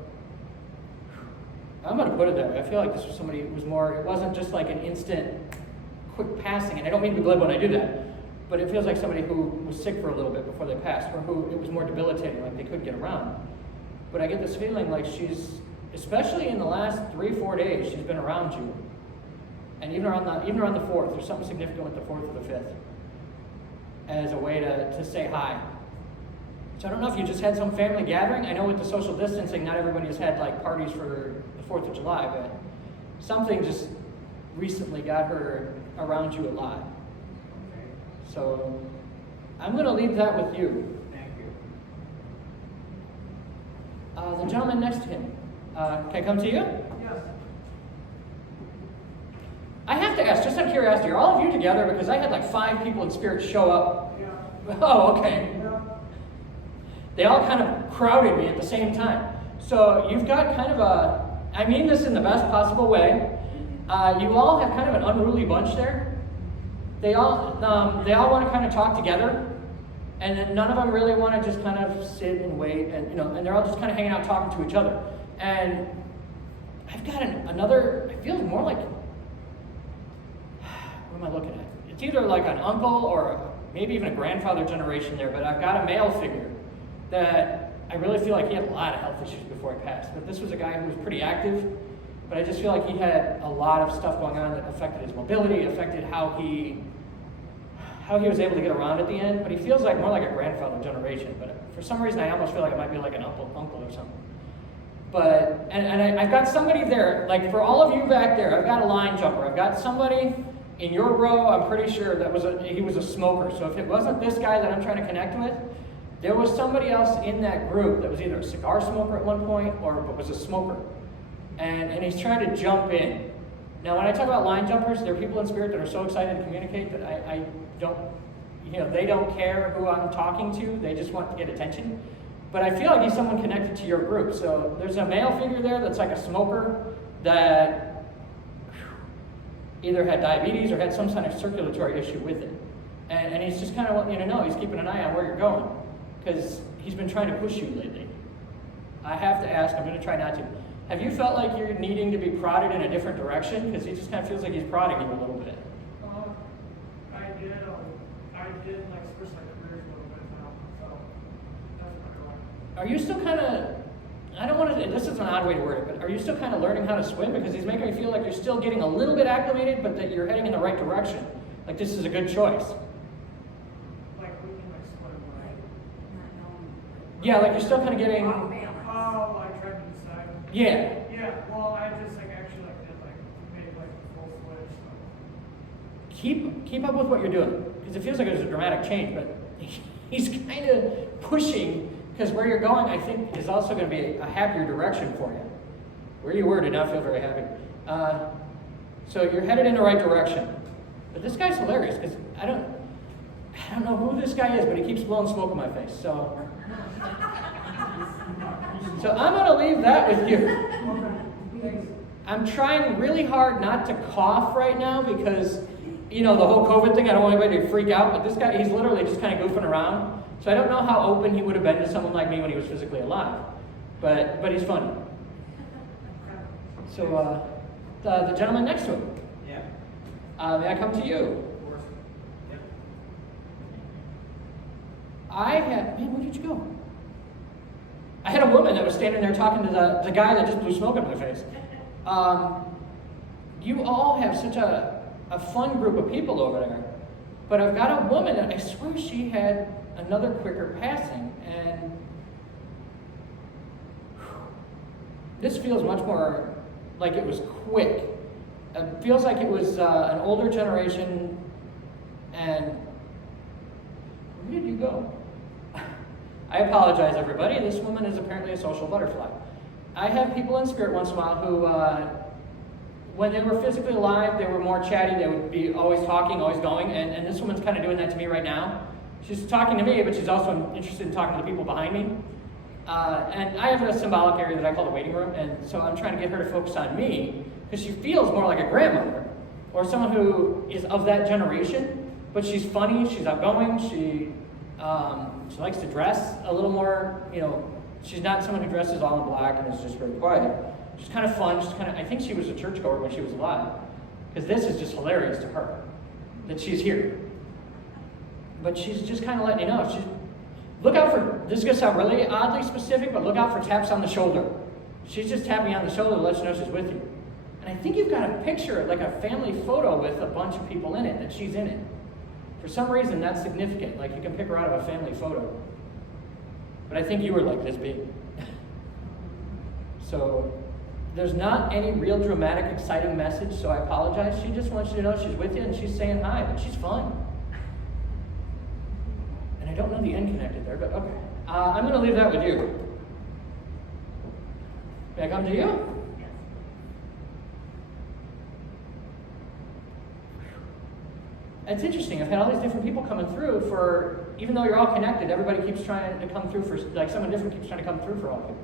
I'm going to put it that way. I feel like this was somebody who was more, it wasn't just like an instant, quick passing, and I don't mean to be glib when I do that, but it feels like somebody who was sick for a little bit before they passed, or who it was more debilitating, like they couldn't get around. But I get this feeling like she's, especially in the last 3-4 days, she's been around you. And even around the 4th, there's something significant with the 4th or the 5th, as a way to say hi. So I don't know if you just had some family gathering. I know with the social distancing, not everybody has had like parties for the 4th of July, but something just recently got her around you a lot. So I'm going to leave that with you. Thank you. The gentleman next to him, can I come to you? Yes. I have to ask, just out of curiosity, are all of you together? Because I had like 5 people in spirit show up. Yeah. Oh, okay. Yeah. They all kind of crowded me at the same time. So you've got kind of a, I mean this in the best possible way. You all have kind of an unruly bunch there. They all want to kind of talk together, and then none of them really want to just kind of sit and wait, and and they're all just kind of hanging out talking to each other. And I've got another. It feels more like, what am I looking at? It's either like an uncle or maybe even a grandfather generation there. But I've got a male figure that I really feel like he had a lot of health issues before he passed. But this was a guy who was pretty active. But I just feel like he had a lot of stuff going on that affected his mobility, affected how he was able to get around at the end. But he feels like more like a grandfather generation. But for some reason, I almost feel like it might be like an uncle or something. But, and I've got somebody there, like for all of you back there, I've got a line jumper. I've got somebody in your row, I'm pretty sure he was a smoker. So if it wasn't this guy that I'm trying to connect with, there was somebody else in that group that was either a cigar smoker at one point or was a smoker. And he's trying to jump in. Now, when I talk about line jumpers, there are people in spirit that are so excited to communicate that I don't, they don't care who I'm talking to. They just want to get attention. But I feel like he's someone connected to your group. So there's a male figure there that's like a smoker that either had diabetes or had some kind of circulatory issue with it. And he's just kind of wanting you to know, he's keeping an eye on where you're going. Because he's been trying to push you lately. I have to ask, I'm going to try not to. Have you felt like you're needing to be prodded in a different direction? Because he just kind of feels like he's prodding you a little bit. I did like switch my careers a little bit now, so that's kind of right. Are you still kind of, I don't want to, this is an odd way to word it, but are you still kind of learning how to swim? Because he's making me feel like you're still getting a little bit acclimated, but that you're heading in the right direction. Like this is a good choice. Like we can like swim, right? Yeah, like you're still kind of getting, Oh, I tried to decide. yeah. Yeah, well I just like actually like did like made like a full switch. So. Keep up with what you're doing. Because it feels like there's a dramatic change, but he's kind of pushing, because where you're going, I think, is also going to be a happier direction for you. Where you were did not feel very happy. So you're headed in the right direction. But this guy's hilarious, because I don't know who this guy is, but he keeps blowing smoke in my face. So I'm going to leave that with you. I'm trying really hard not to cough right now because, the whole COVID thing, I don't want anybody to freak out, but this guy, he's literally just kind of goofing around. So I don't know how open he would have been to someone like me when he was physically alive. But he's funny. So The gentleman next to him. Yeah. May I come to you? Of course. Yep. Man, where did you go? I had a woman that was standing there talking to the guy that just blew smoke in my face. You all have such a fun group of people over there. But I've got a woman that I swear she had another quicker passing. And this feels much more like it was quick. It feels like it was an older generation. And where did you go? I apologize, everybody. This woman is apparently a social butterfly. I have people in spirit once in a while who, when they were physically alive, they were more chatty. They would be always talking, always going. And this woman's kind of doing that to me right now. She's talking to me, but she's also interested in talking to the people behind me. And I have a symbolic area that I call the waiting room. And so I'm trying to get her to focus on me because she feels more like a grandmother or someone who is of that generation. But she's funny. She's outgoing. She likes to dress a little more, she's not someone who dresses all in black and is just very quiet. She's kind of fun. I think she was a churchgoer when she was alive. Because this is just hilarious to her, that she's here. But she's just kind of letting you know. Look out for, this is going to sound really oddly specific, but look out for taps on the shoulder. She's just tapping you on the shoulder to let you know she's with you. And I think you've got a picture, like a family photo with a bunch of people in it, that she's in it. For some reason, that's significant. Like, you can pick her out of a family photo. But I think you were like this big. So, there's not any real dramatic, exciting message, so I apologize. She just wants you to know she's with you and she's saying hi, but she's fun. And I don't know the end connected there, but okay. I'm going to leave that with you. May I come to you? It's interesting. I've had all these different people coming through for, even though you're all connected, everybody keeps trying to come through for, like someone different keeps trying to come through for all of you.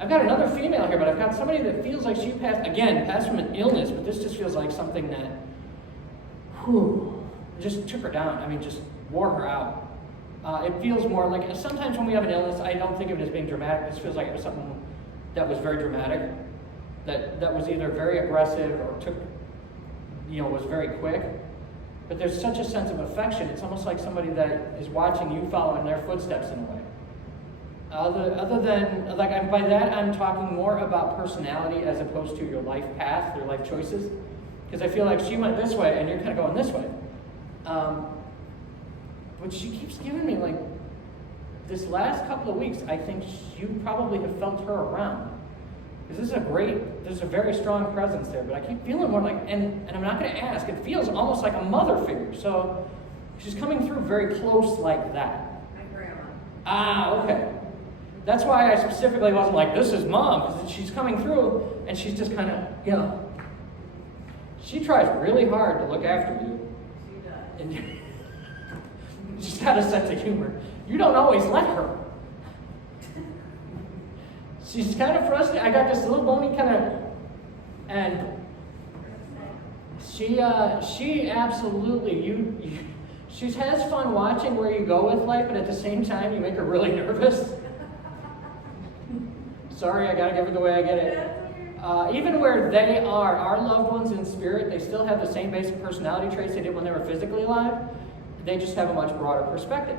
I've got another female here, but I've got somebody that feels like she passed from an illness, but this just feels like something that, just took her down. I mean, just wore her out. It feels more like, sometimes when we have an illness, I don't think of it as being dramatic. This feels like it was something that was very dramatic, that was either very aggressive or was very quick. But there's such a sense of affection. It's almost like somebody that is watching you follow in their footsteps in a way. Other than, by that I'm talking more about personality as opposed to your life path, your life choices. Because I feel like she went this way and you're kind of going this way. But she keeps giving me, like, this last couple of weeks, I think you probably have felt her around. Because there's a very strong presence there, but I keep feeling more like, and I'm not going to ask, it feels almost like a mother figure. So she's coming through very close like that. My grandma. Ah, okay. That's why I specifically wasn't like, this is mom, because she's coming through, and she's just kind of, she tries really hard to look after you. She does. And she's got a sense of humor. You don't always let her. She's kind of frustrated. I got this little bony kind of, and she absolutely, she has fun watching where you go with life, but at the same time, you make her really nervous. Sorry, I gotta give it the way I get it. Even where they are, our loved ones in spirit, they still have the same basic personality traits they did when they were physically alive. They just have a much broader perspective.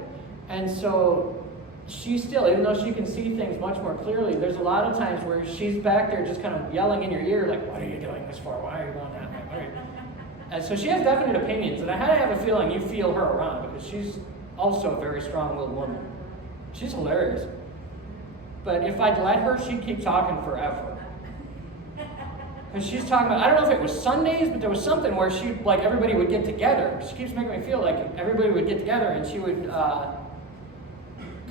And so she still, even though she can see things much more clearly, there's a lot of times where she's back there just kind of yelling in your ear, like, what are you doing this for? Why are you going that way? And so she has definite opinions, and I had to have a feeling you feel her around, because she's also a very strong-willed woman. She's hilarious. But if I'd let her, she'd keep talking forever. Because she's talking about, I don't know if it was Sundays, but there was something where everybody would get together. She keeps making me feel like everybody would get together and she would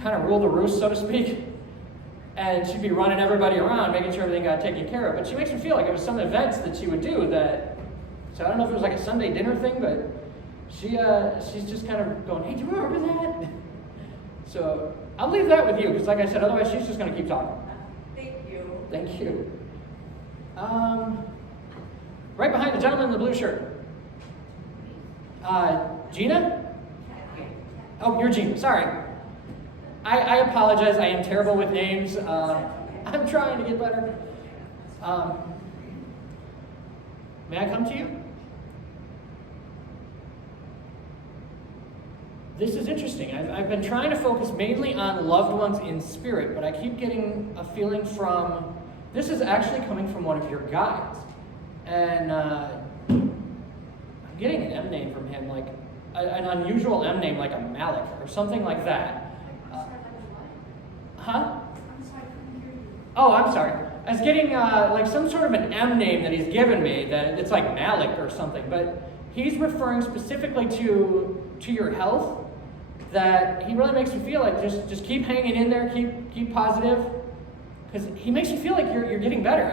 kind of rule the roost, so to speak. And she'd be running everybody around, making sure everything got taken care of. But she makes me feel like it was some events that she would do that, so I don't know if it was like a Sunday dinner thing, but she's just kind of going, hey, do you remember that? So I'll leave that with you, because like I said, otherwise she's just going to keep talking. Thank you. Thank you. Right behind the gentleman in the blue shirt. Gina? Oh, you're Gina. Sorry. I apologize. I am terrible with names. I'm trying to get better. May I come to you? This is interesting. I've been trying to focus mainly on loved ones in spirit, but I keep getting a feeling from, this is actually coming from one of your guides. And I'm getting an M name from him, like an unusual M name, like a Malik or something like that. Huh? Oh, I'm sorry. I was getting like some sort of an M name that he's given me, that it's like Malik or something, but he's referring specifically to your health, that he really makes me feel like just keep hanging in there, keep positive, because he makes you feel like you're getting better.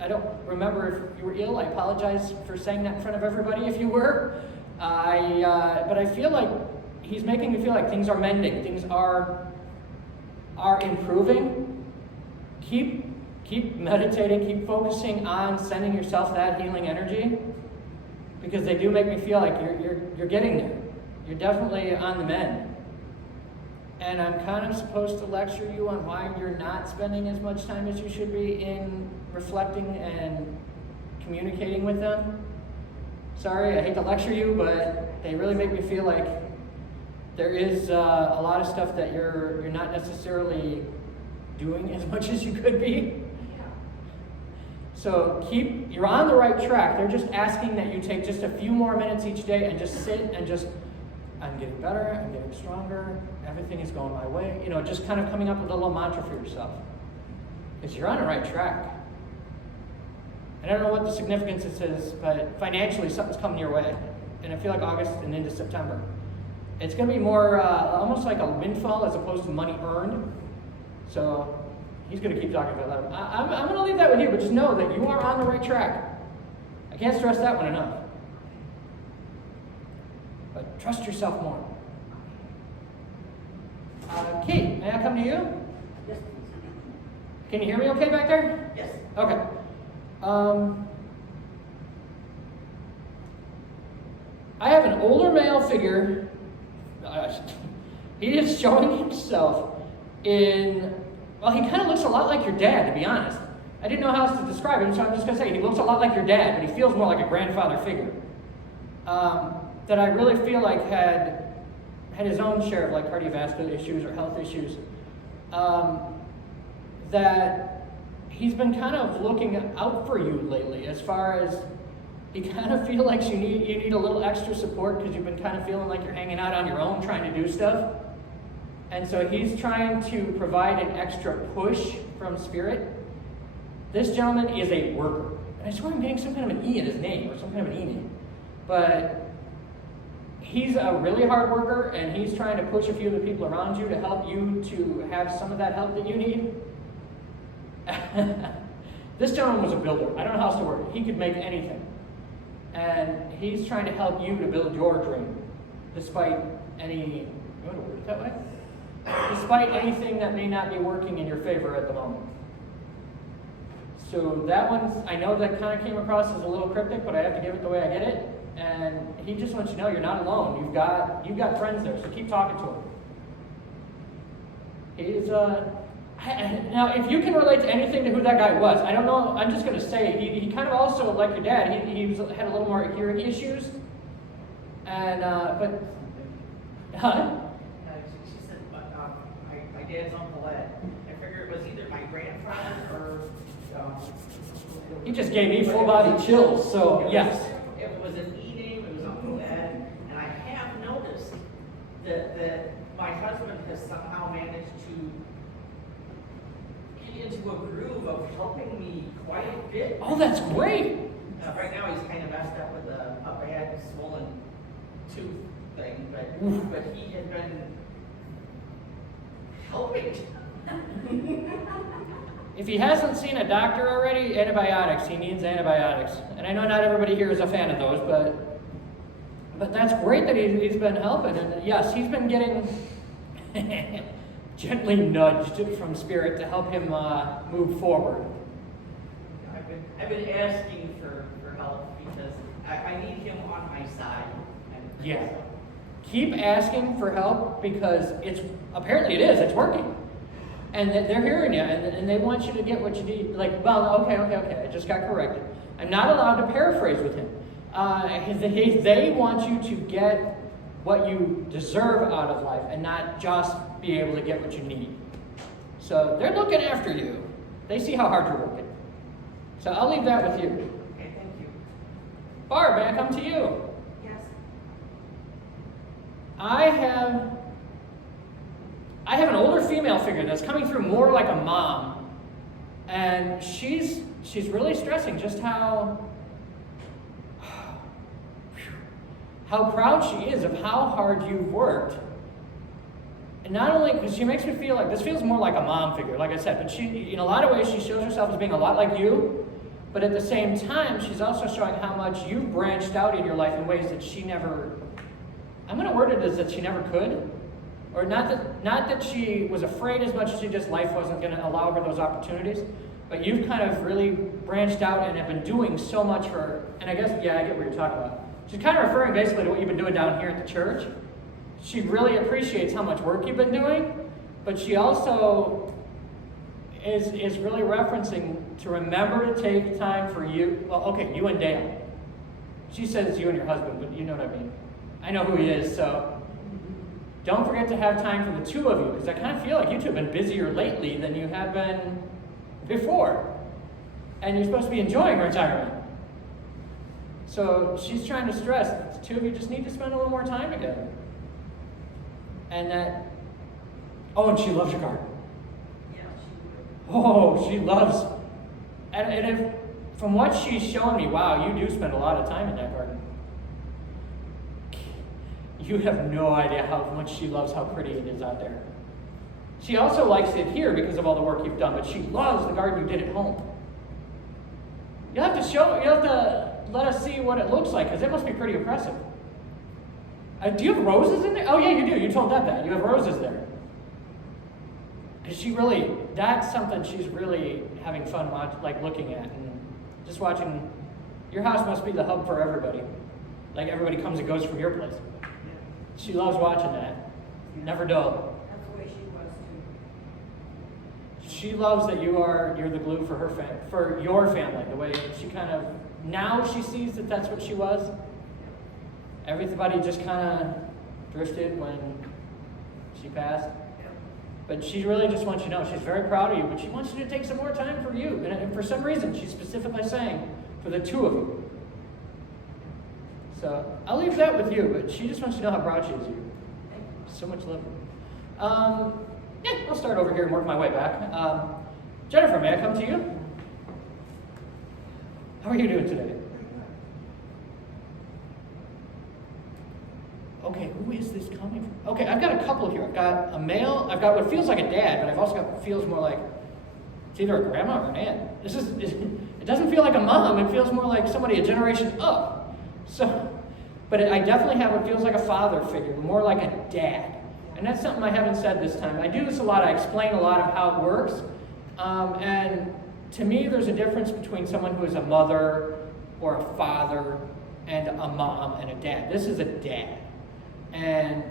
I don't remember if you were ill. I apologize for saying that in front of everybody if you were. But I feel like he's making me feel like things are mending, things are improving. Keep meditating, keep focusing on sending yourself that healing energy, because they do make me feel like you're getting there. You're definitely on the mend. And I'm kind of supposed to lecture you on why you're not spending as much time as you should be in reflecting and communicating with them. Sorry, I hate to lecture you, but they really make me feel like there is a lot of stuff that you're not necessarily doing as much as you could be. So you're on the right track. They're just asking that you take just a few more minutes each day and just sit and just, I'm getting better, I'm getting stronger, everything is going my way. You know, just kind of coming up with a little mantra for yourself. Because you're on the right track. And I don't know what the significance is, but financially something's coming your way. And I feel like August and into September. It's going to be more almost like a windfall as opposed to money earned. So he's going to keep talking about that. I'm going to leave that with you, but just know that you are on the right track. I can't stress that one enough. But trust yourself more. Kate, may I come to you? Yes. Can you hear me okay back there? Yes. Okay. I have an older male figure. He is showing himself in, well, he kind of looks a lot like your dad, to be honest. I didn't know how else to describe him, so I'm just going to say he looks a lot like your dad, but he feels more like a grandfather figure. That I really feel like had his own share of like cardiovascular issues or health issues. That he's been kind of looking out for you lately, as far as he kind of feel like you need a little extra support because you've been kind of feeling like you're hanging out on your own trying to do stuff. And so he's trying to provide an extra push from spirit. This gentleman is a worker. And I swear I'm getting some kind of an E in his name, or some kind of an E name. But he's a really hard worker, and he's trying to push a few of the people around you to help you to have some of that help that you need. This gentleman was a builder. I don't know how else to word it. He could make anything. And he's trying to help you to build your dream, despite any, you want to word it that way? Despite anything that may not be working in your favor at the moment. So that one, I know that kind of came across as a little cryptic, but I have to give it the way I get it. And he just wants you to know you're not alone. You've got friends there, so keep talking to him. He's now, if you can relate to anything to who that guy was, I don't know. I'm just going to say he kind of also, like your dad, had a little more hearing issues. And but, huh? She said, but my dad's Uncle Ed. I figured it was either my grandfather or. He just gave me full body chills. So yes. If it was an E name, it was Uncle Ed. And I have noticed that my husband has somehow managed to get into a groove of helping me quite a bit. Oh, that's great. Right now he's kind of messed up with a bad swollen tooth thing, but he had been helping. If he hasn't seen a doctor already, antibiotics. He needs antibiotics. And I know not everybody here is a fan of those, but that's great that he's been helping. And yes, he's been getting gently nudged from spirit to help him move forward. I've been asking for help because I need him on my side. Yeah. Keep asking for help because it's it's working. And they're hearing you, and they want you to get what you need. Like, well, okay, I just got corrected. I'm not allowed to paraphrase with him. They want you to get what you deserve out of life and not just be able to get what you need. So they're looking after you. They see how hard you're working. So I'll leave that with you. Okay, thank you. Barb, may I come to you? Yes. I have an older female figure that's coming through more like a mom, and she's really stressing just how proud she is of how hard you've worked. And not only, because she makes me feel like, this feels more like a mom figure, like I said, but she, in a lot of ways, she shows herself as being a lot like you, but at the same time, she's also showing how much you've branched out in your life in ways that she never, I'm going to word it as that she never could, or not that she was afraid as much as she just, life wasn't going to allow her those opportunities, but you've kind of really branched out and have been doing so much for her, and I guess, yeah, I get what you're talking about. She's kind of referring basically to what you've been doing down here at the church. She really appreciates how much work you've been doing, but she also is really referencing to remember to take time for you. Well, okay, you and Dale. She says you and your husband, but you know what I mean. I know who he is, so don't forget to have time for the two of you, because I kind of feel like you two have been busier lately than you have been before. And you're supposed to be enjoying retirement. So she's trying to stress that the two of you just need to spend a little more time together. And that, oh, and she loves your garden. Yeah, she Oh, she loves, and if, from what she's shown me, wow, you do spend a lot of time in that garden. You have no idea how much she loves how pretty it is out there. She also likes it here because of all the work you've done, but she loves the garden you did at home. You'll have to let us see what it looks like, because it must be pretty impressive. Do you have roses in there? Oh yeah, you do. You told Deb that. You have roses there. Because that's something she's really having fun looking at. And just watching, your house must be the hub for everybody. Like everybody comes and goes from your place. She loves watching that. Never dull. That's the way she was too. She loves that you're the glue for for your family. The way she kind of, now she sees that that's what she was. Everybody just kind of drifted when she passed. But she really just wants you to know she's very proud of you, but she wants you to take some more time for you. And for some reason, she's specifically saying for the two of you. So I'll leave that with you, but she just wants you to know how proud she is of you. So much love. Yeah, I'll start over here and work my way back. Jennifer, may I come to you? How are you doing today? Okay, who is this coming from? Okay, I've got a couple here. I've got a male, I've got what feels like a dad, but I've also got what feels more like, it's either a grandma or an aunt. It doesn't feel like a mom, it feels more like somebody a generation up. So, but I definitely have what feels like a father figure, more like a dad. And that's something I haven't said this time. I do this a lot, I explain a lot of how it works. And to me, there's a difference between someone who is a mother or a father and a mom and a dad. This is a dad. And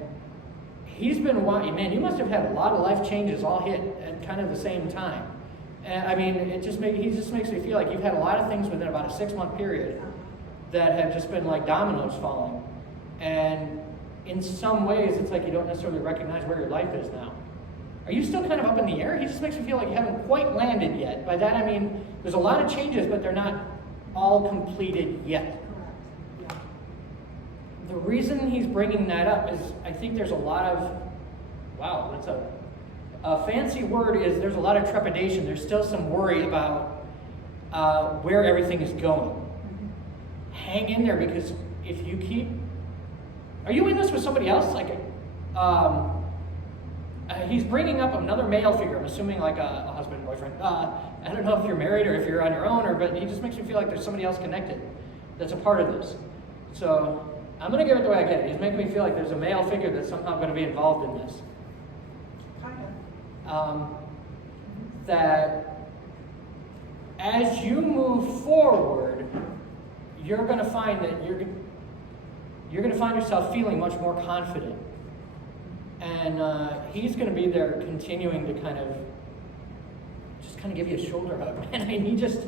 he's been watching, man, you must have had a lot of life changes all hit at kind of the same time. And I mean, he just makes me feel like you've had a lot of things within about a 6-month period that have just been like dominoes falling. And in some ways, it's like you don't necessarily recognize where your life is now. Are you still kind of up in the air? He just makes me feel like you haven't quite landed yet. By that I mean, there's a lot of changes, but they're not all completed yet. The reason he's bringing that up is I think there's a lot of, wow, that's a fancy word is there's a lot of trepidation. There's still some worry about where everything is going. Hang in there, because if you keep, are you in this with somebody else? Like, he's bringing up another male figure. I'm assuming like a husband, boyfriend. I don't know if you're married or if you're on your own, but he just makes me feel like there's somebody else connected that's a part of this. So I'm going to give it the way I get it. He's making me feel like there's a male figure that's somehow going to be involved in this. That as you move forward, you're going to find that you're going to find yourself feeling much more confident. And he's going to be there continuing to kind of give you a shoulder hug. And he just,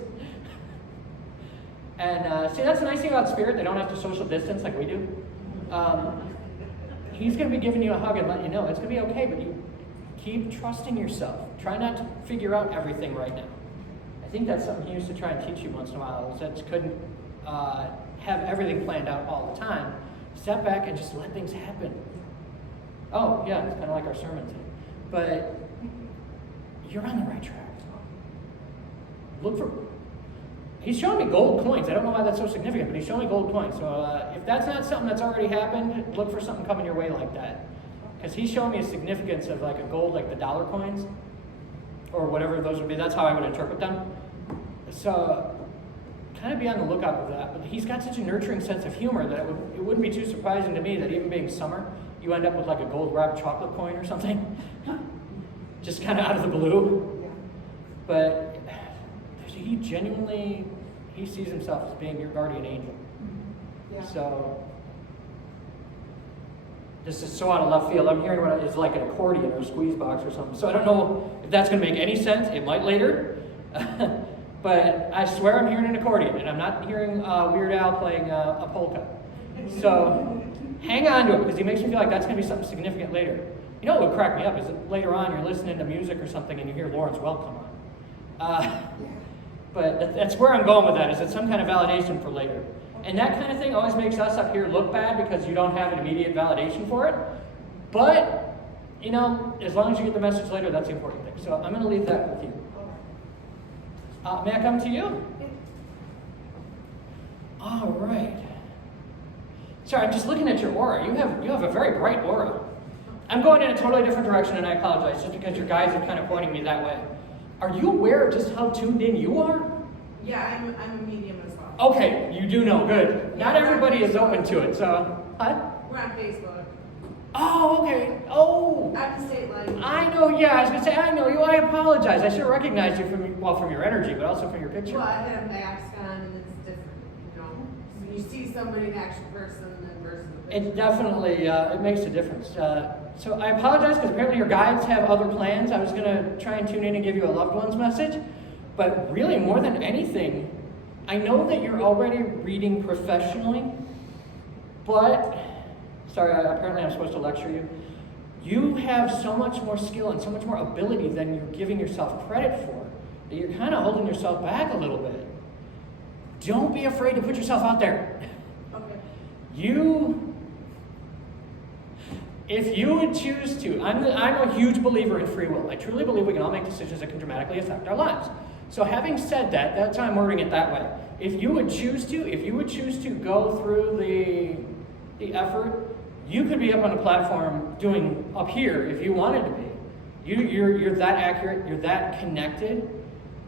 And see, that's the nice thing about Spirit. They don't have to social distance like we do. He's going to be giving you a hug and letting you know it's going to be okay, but you keep trusting yourself. Try not to figure out everything right now. I think that's something he used to try and teach you once in a while, is that you couldn't have everything planned out all the time. Step back and just let things happen. Oh, yeah, it's kind of like our sermon today. But you're on the right track. Look for... He's showing me gold coins. I don't know why that's so significant, but he's showing me gold coins. So if that's not something that's already happened, look for something coming your way like that. Because he's showing me a significance of like a gold, like the dollar coins, or whatever those would be. That's how I would interpret them. So kind of be on the lookout for that. But he's got such a nurturing sense of humor that it wouldn't be too surprising to me that even being summer, you end up with like a gold wrapped chocolate coin or something. Just kind of out of the blue. But he genuinely, he sees himself as being your guardian angel. Yeah. So, this is so out of left field. I'm hearing what is like an accordion or a squeeze box or something. So I don't know if that's going to make any sense. It might later. But I swear I'm hearing an accordion, and I'm not hearing Weird Al playing a polka. So hang on to it, because he makes me feel like that's going to be something significant later. You know what would crack me up is that later on you're listening to music or something and you hear Lawrence Welk come on. But that's where I'm going with that, is it's some kind of validation for later. And that kind of thing always makes us up here look bad because you don't have an immediate validation for it. But, you know, as long as you get the message later, that's the important thing. So I'm going to leave that with you. May I come to you? All right. Sorry, I'm just looking at your aura. You have a very bright aura. I'm going in a totally different direction, and I apologize, just because your guys are kind of pointing me that way. Are you aware of just how tuned in you are? Yeah, I'm a medium as well. Okay, you do know. Good. Not everybody is open to it, so... What? We're on Facebook. Oh, okay. Oh. I'm a state line. I know, yeah. I was going to say, I know you. I apologize. I should have recognized you from your energy, but also from your picture. Well, I have a mask on and it's different, you know. So you see somebody, an actual person, and versus the picture. It definitely, it makes a difference. So I apologize, because apparently your guides have other plans. I was going to try and tune in and give you a loved one's message. But really, more than anything, I know that you're already reading professionally, but, sorry, apparently I'm supposed to lecture you. You have so much more skill and so much more ability than you're giving yourself credit for, that you're kind of holding yourself back a little bit. Don't be afraid to put yourself out there. Okay. If you would choose to, I'm a huge believer in free will. I truly believe we can all make decisions that can dramatically affect our lives. So having said that, that's why I'm wording it that way. If you would choose to go through the effort, you could be up on a platform doing up here if you wanted to be. You're that accurate, you're that connected.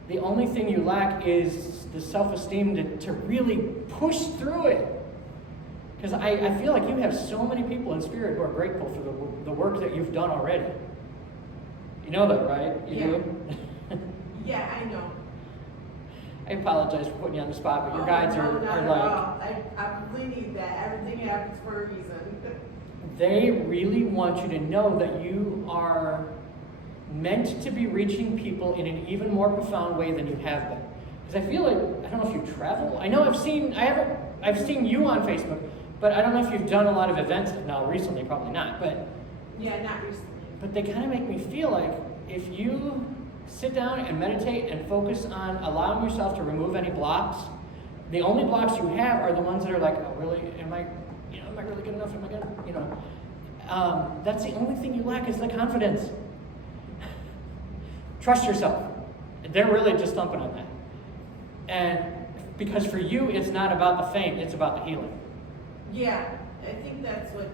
The only thing you lack is the self-esteem to really push through it. Because I feel like you have so many people in Spirit who are grateful for the work that you've done already. You know that, right? You do? Yeah, I know. I apologize for putting you on the spot, but your guides no, are not at like... all. I really need that. Everything happens for a reason. They really want you to know that you are meant to be reaching people in an even more profound way than you have been. Because I feel like, I don't know if you travel. I know I've seen you on Facebook, but I don't know if you've done a lot of events now recently, probably not. But Yeah, not recently. But they kind of make me feel like if you sit down and meditate and focus on allowing yourself to remove any blocks, the only blocks you have are the ones that are like, oh, really? Am I really good enough? Am I good? That's the only thing you lack is the confidence. Trust yourself. They're really just thumping on that. And because for you, it's not about the fame, it's about the healing. Yeah, I think that's what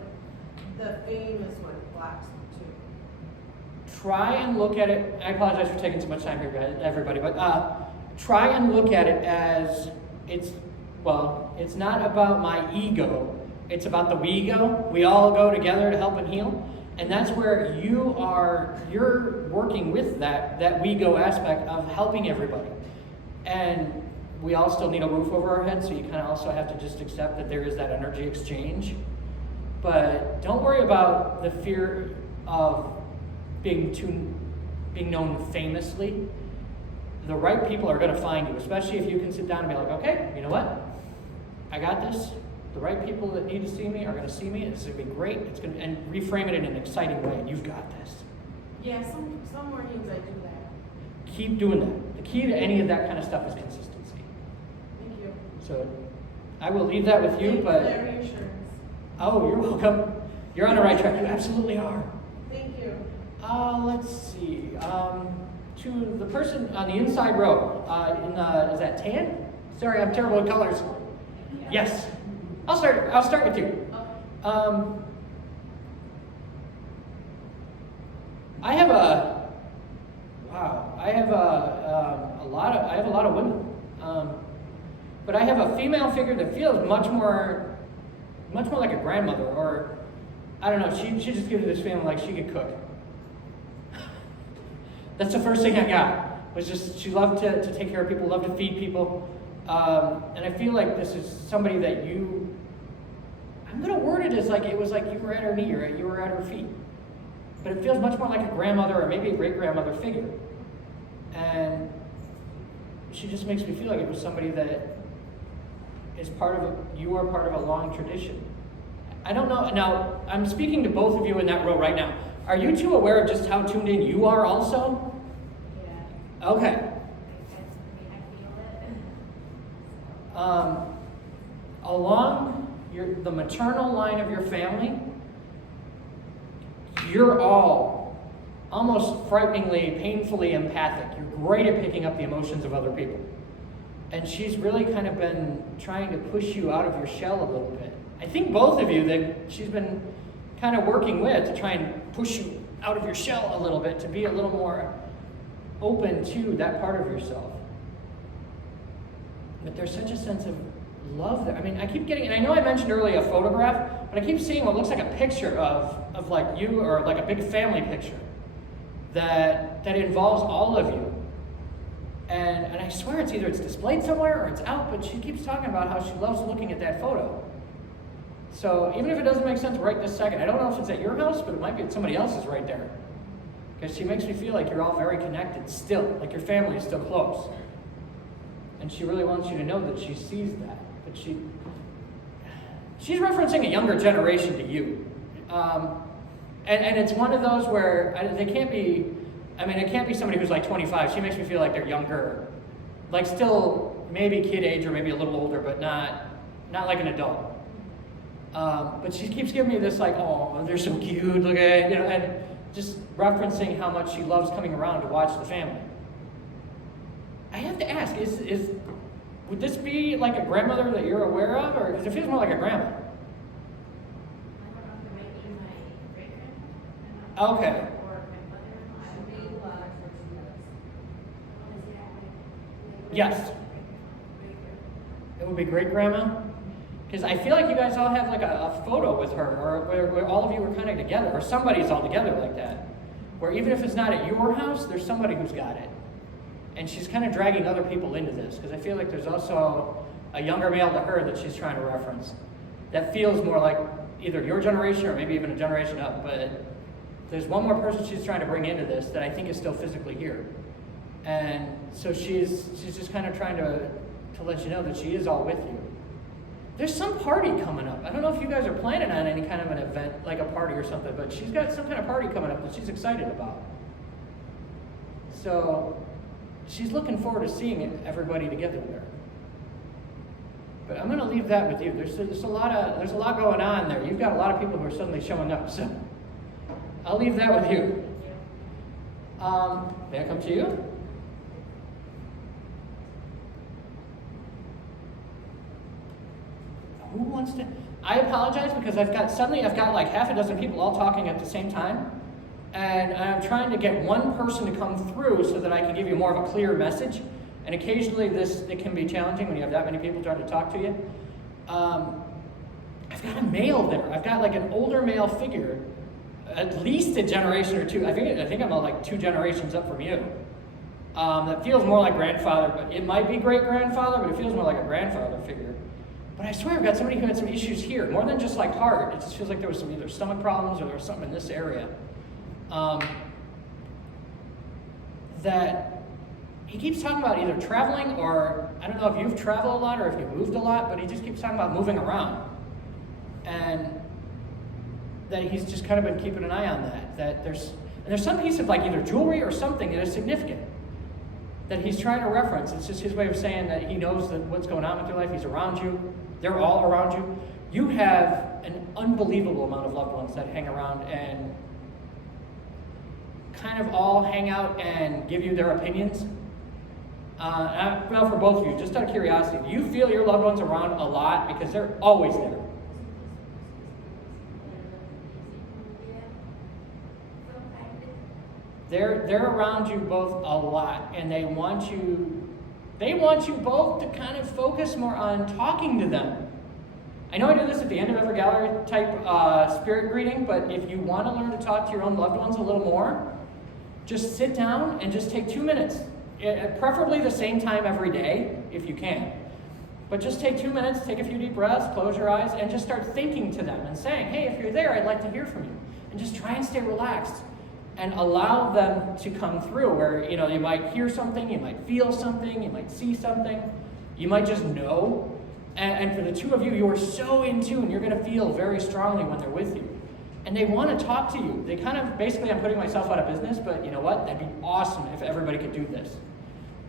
the fame is, what blocks me too. Try and look at it. I apologize for taking so much time here, guys, everybody, but try and look at it as it's not about my ego. It's about the we go. We all go together to help and heal. And that's where you're working with that we go aspect of helping everybody. And we all still need a roof over our heads, so you kind of also have to just accept that there is that energy exchange. But don't worry about the fear of being known famously. The right people are going to find you, especially if you can sit down and be like, okay, you know what? I got this. The right people that need to see me are going to see me. It's going to be great. It's going to, and reframe it in an exciting way. And you've got this. Yeah, some mornings I do that. Keep doing that. The key to any of that kind of stuff is consistency. Thank you. So I will leave that with you, Thank but you for that reassurance. oh, you're welcome. You're on the right track. You absolutely are. Thank you. Let's see. To the person on the inside row, is that tan? Sorry, I'm terrible at colors. Yes. I'll start with you. I have a lot of women. But I have a female figure that feels much more like a grandmother, or I don't know, she just gives this feeling like she could cook. That's the first thing I got, was just she loved to take care of people, loved to feed people. And I feel like this is somebody that I'm going to word it as like it was like you were at her knee or you were at her feet. But it feels much more like a grandmother or maybe a great-grandmother figure. And she just makes me feel like it was somebody that is you are part of a long tradition. I don't know. Now, I'm speaking to both of you in that row right now. Are you two aware of just how tuned in you are also? Yeah. Okay. I feel it. Along the maternal line of your family, you're all almost frighteningly, painfully empathic. You're great at picking up the emotions of other people. And she's really kind of been trying to push you out of your shell a little bit. I think both of you that she's been kind of working with to try and push you out of your shell a little bit, to be a little more open to that part of yourself. But there's such a sense of love there. I mean, I keep getting, and I know I mentioned earlier a photograph, but I keep seeing what looks like a picture of like you, or like a big family picture that involves all of you. And I swear it's displayed somewhere or it's out, but she keeps talking about how she loves looking at that photo. So even if it doesn't make sense right this second, I don't know if it's at your house, but it might be at somebody else's right there. Because she makes me feel like you're all very connected still, like your family is still close. And she really wants you to know that she sees that. But she's referencing a younger generation to you. And it's one of those where it can't be somebody who's like 25. She makes me feel like they're younger. Like still maybe kid age or maybe a little older, but not like an adult. But she keeps giving me this like, oh, they're so cute, look at, and just referencing how much she loves coming around to watch the family. I have to ask, would this be like a grandmother that you're aware of, or because it feels more like a grandma? I don't know if it might be my great-grandma. Okay. Or my mother-in-law. Yes. It would be great grandma. Because I feel like you guys all have like a photo with her, or where all of you were kind of together, or somebody's all together like that. Where even if it's not at your house, there's somebody who's got it. And she's kind of dragging other people into this, because I feel like there's also a younger male to her that she's trying to reference. That feels more like either your generation or maybe even a generation up, but there's one more person she's trying to bring into this that I think is still physically here. And so she's just kind of trying to let you know that she is all with you. There's some party coming up. I don't know if you guys are planning on any kind of an event, like a party or something, but she's got some kind of party coming up that she's excited about. So she's looking forward to seeing everybody together there. But I'm going to leave that with you. There's a lot going on there. You've got a lot of people who are suddenly showing up, so I'll leave that with you. May I come to you? Who wants to? I apologize because I've got like half a dozen people all talking at the same time. And I'm trying to get one person to come through so that I can give you more of a clear message. And occasionally it can be challenging when you have that many people trying to talk to you. I've got a male there. I've got like an older male figure, at least a generation or two. I think I'm like 2 generations up from you. That feels more like grandfather, but it might be great-grandfather, but it feels more like a grandfather figure. But I swear I've got somebody who had some issues here, more than just like heart. It just feels like there was some either stomach problems or there was something in this area. That he keeps talking about either traveling or, I don't know if you've traveled a lot or if you've moved a lot, but he just keeps talking about moving around. And that he's just kind of been keeping an eye on that. That there's some piece of like either jewelry or something that is significant that he's trying to reference. It's just his way of saying that he knows that what's going on with your life. He's around you. They're all around you. You have an unbelievable amount of loved ones that hang around and kind of all hang out and give you their opinions. Well, for both of you, just out of curiosity, do you feel your loved ones around a lot? Because they're always there. They're around you both a lot, and they want you both to kind of focus more on talking to them. I know I do this at the end of every gallery type spirit greeting, but if you want to learn to talk to your own loved ones a little more, just sit down and just take 2 minutes. Preferably the same time every day, if you can. But just take 2 minutes, take a few deep breaths, close your eyes, and just start thinking to them and saying, hey, if you're there, I'd like to hear from you. And just try and stay relaxed and allow them to come through where, you know, you might hear something, you might feel something, you might see something, you might just know. And for the two of you, you are so in tune, you're going to feel very strongly when they're with you. And they want to talk to you. They kind of, basically, I'm putting myself out of business, but you know what? That'd be awesome if everybody could do this.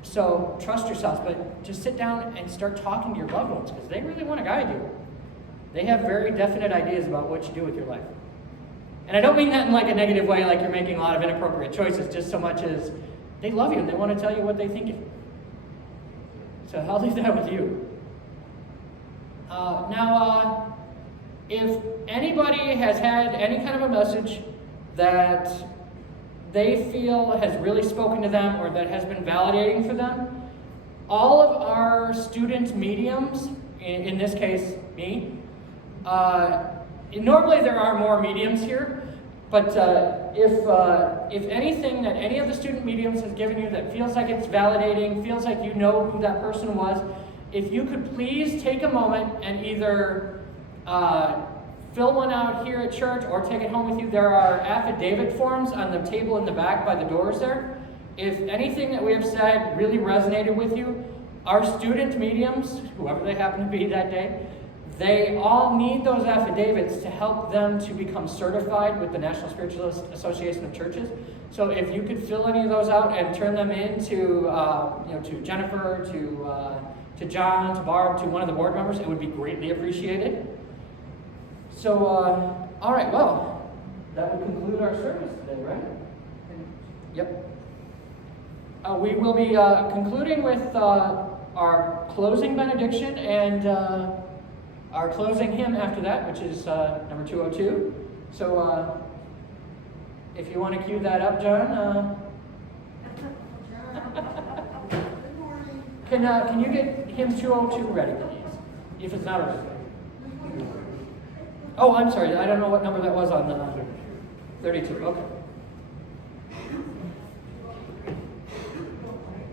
So trust yourselves, but just sit down and start talking to your loved ones because they really want to guide you. They have very definite ideas about what you do with your life. And I don't mean that in like a negative way, like you're making a lot of inappropriate choices, just so much as they love you and they want to tell you what they think of you. So I'll leave that with you. Now, if anybody has had any kind of a message that they feel has really spoken to them or that has been validating for them, all of our student mediums, in this case, me, normally there are more mediums here, but if anything that any of the student mediums has given you that feels like it's validating, feels like you know who that person was, if you could please take a moment and either fill one out here at church or take it home with you. There are affidavit forms on the table in the back by the doors there. If anything that we have said really resonated with you, our student mediums, whoever they happen to be that day, they all need those affidavits to help them to become certified with the National Spiritualist Association of Churches. So if you could fill any of those out and turn them in to Jennifer, to John, to Barb, to one of the board members, it would be greatly appreciated. So, all right, well, that will conclude our service today, right? Yep. We will be concluding with our closing benediction and our closing hymn after that, which is number 202. So, if you want to cue that up, John. Can you get hymn 202 ready, please? If it's not already. Oh, I'm sorry. I don't know what number that was on 32. Okay.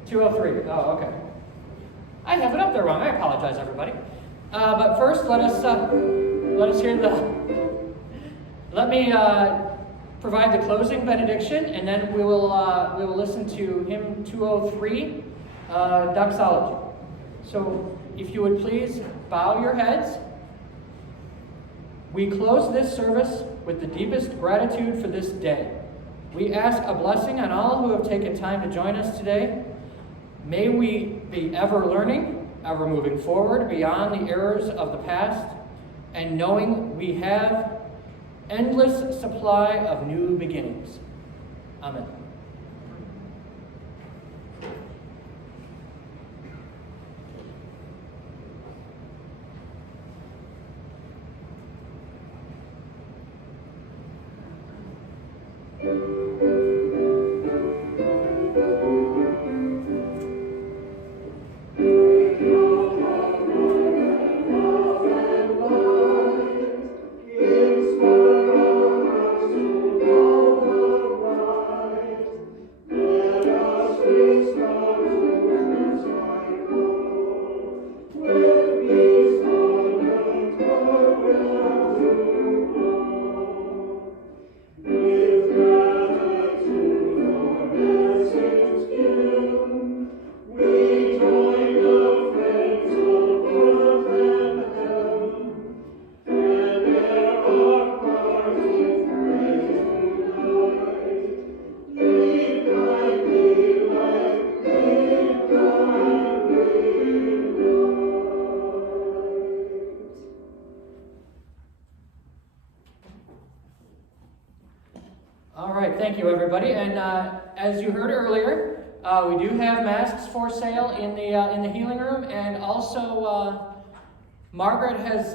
203. Oh, okay. I have it up there wrong. I apologize, everybody. But first, let us hear the. Let me provide the closing benediction, and then we will listen to hymn 203, Doxology. So, if you would please bow your heads. We close this service with the deepest gratitude for this day. We ask a blessing on all who have taken time to join us today. May we be ever learning, ever moving forward beyond the errors of the past, and knowing we have endless supply of new beginnings. Amen. With All right, thank you, everybody. And as you heard earlier, we do have masks for sale in the healing room, and also Margaret has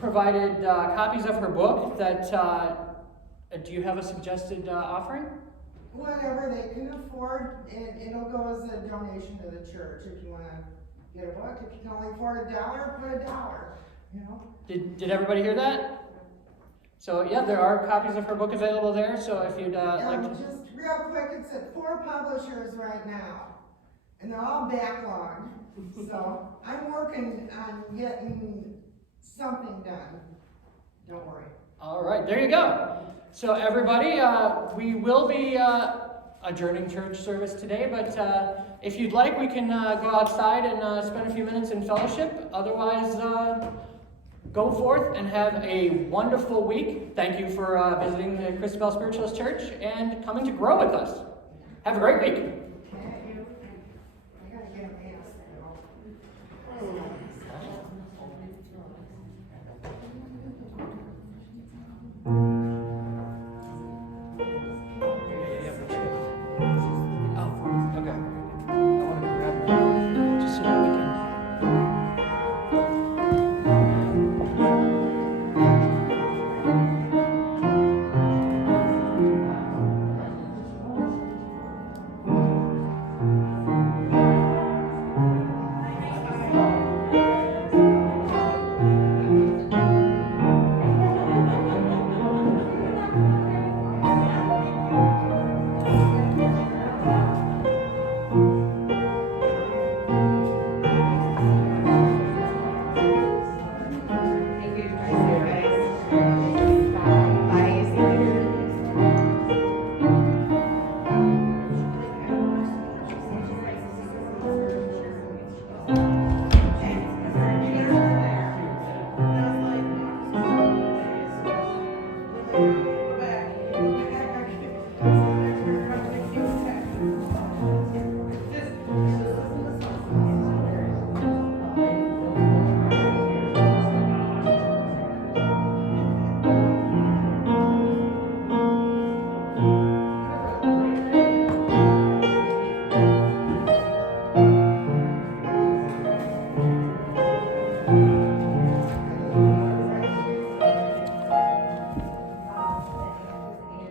provided copies of her book. That do you have a suggested offering? Whatever they can afford, and it'll go as a donation to the church. If you want to get a book, if you can only afford $1, put $1. You know. Did everybody hear that? So yeah, there are copies of her book available there. So if you'd like to. Just real quick, it's at 4 publishers right now, and they're all backlogged. So I'm working on getting something done. Don't worry. All right, there you go. So everybody, we will be adjourning church service today, but if you'd like, we can go outside and spend a few minutes in fellowship. Otherwise, go forth and have a wonderful week. Thank you for visiting the Christabelle Spiritualist Church and coming to grow with us. Have a great week. I gotta get a mask now. That's like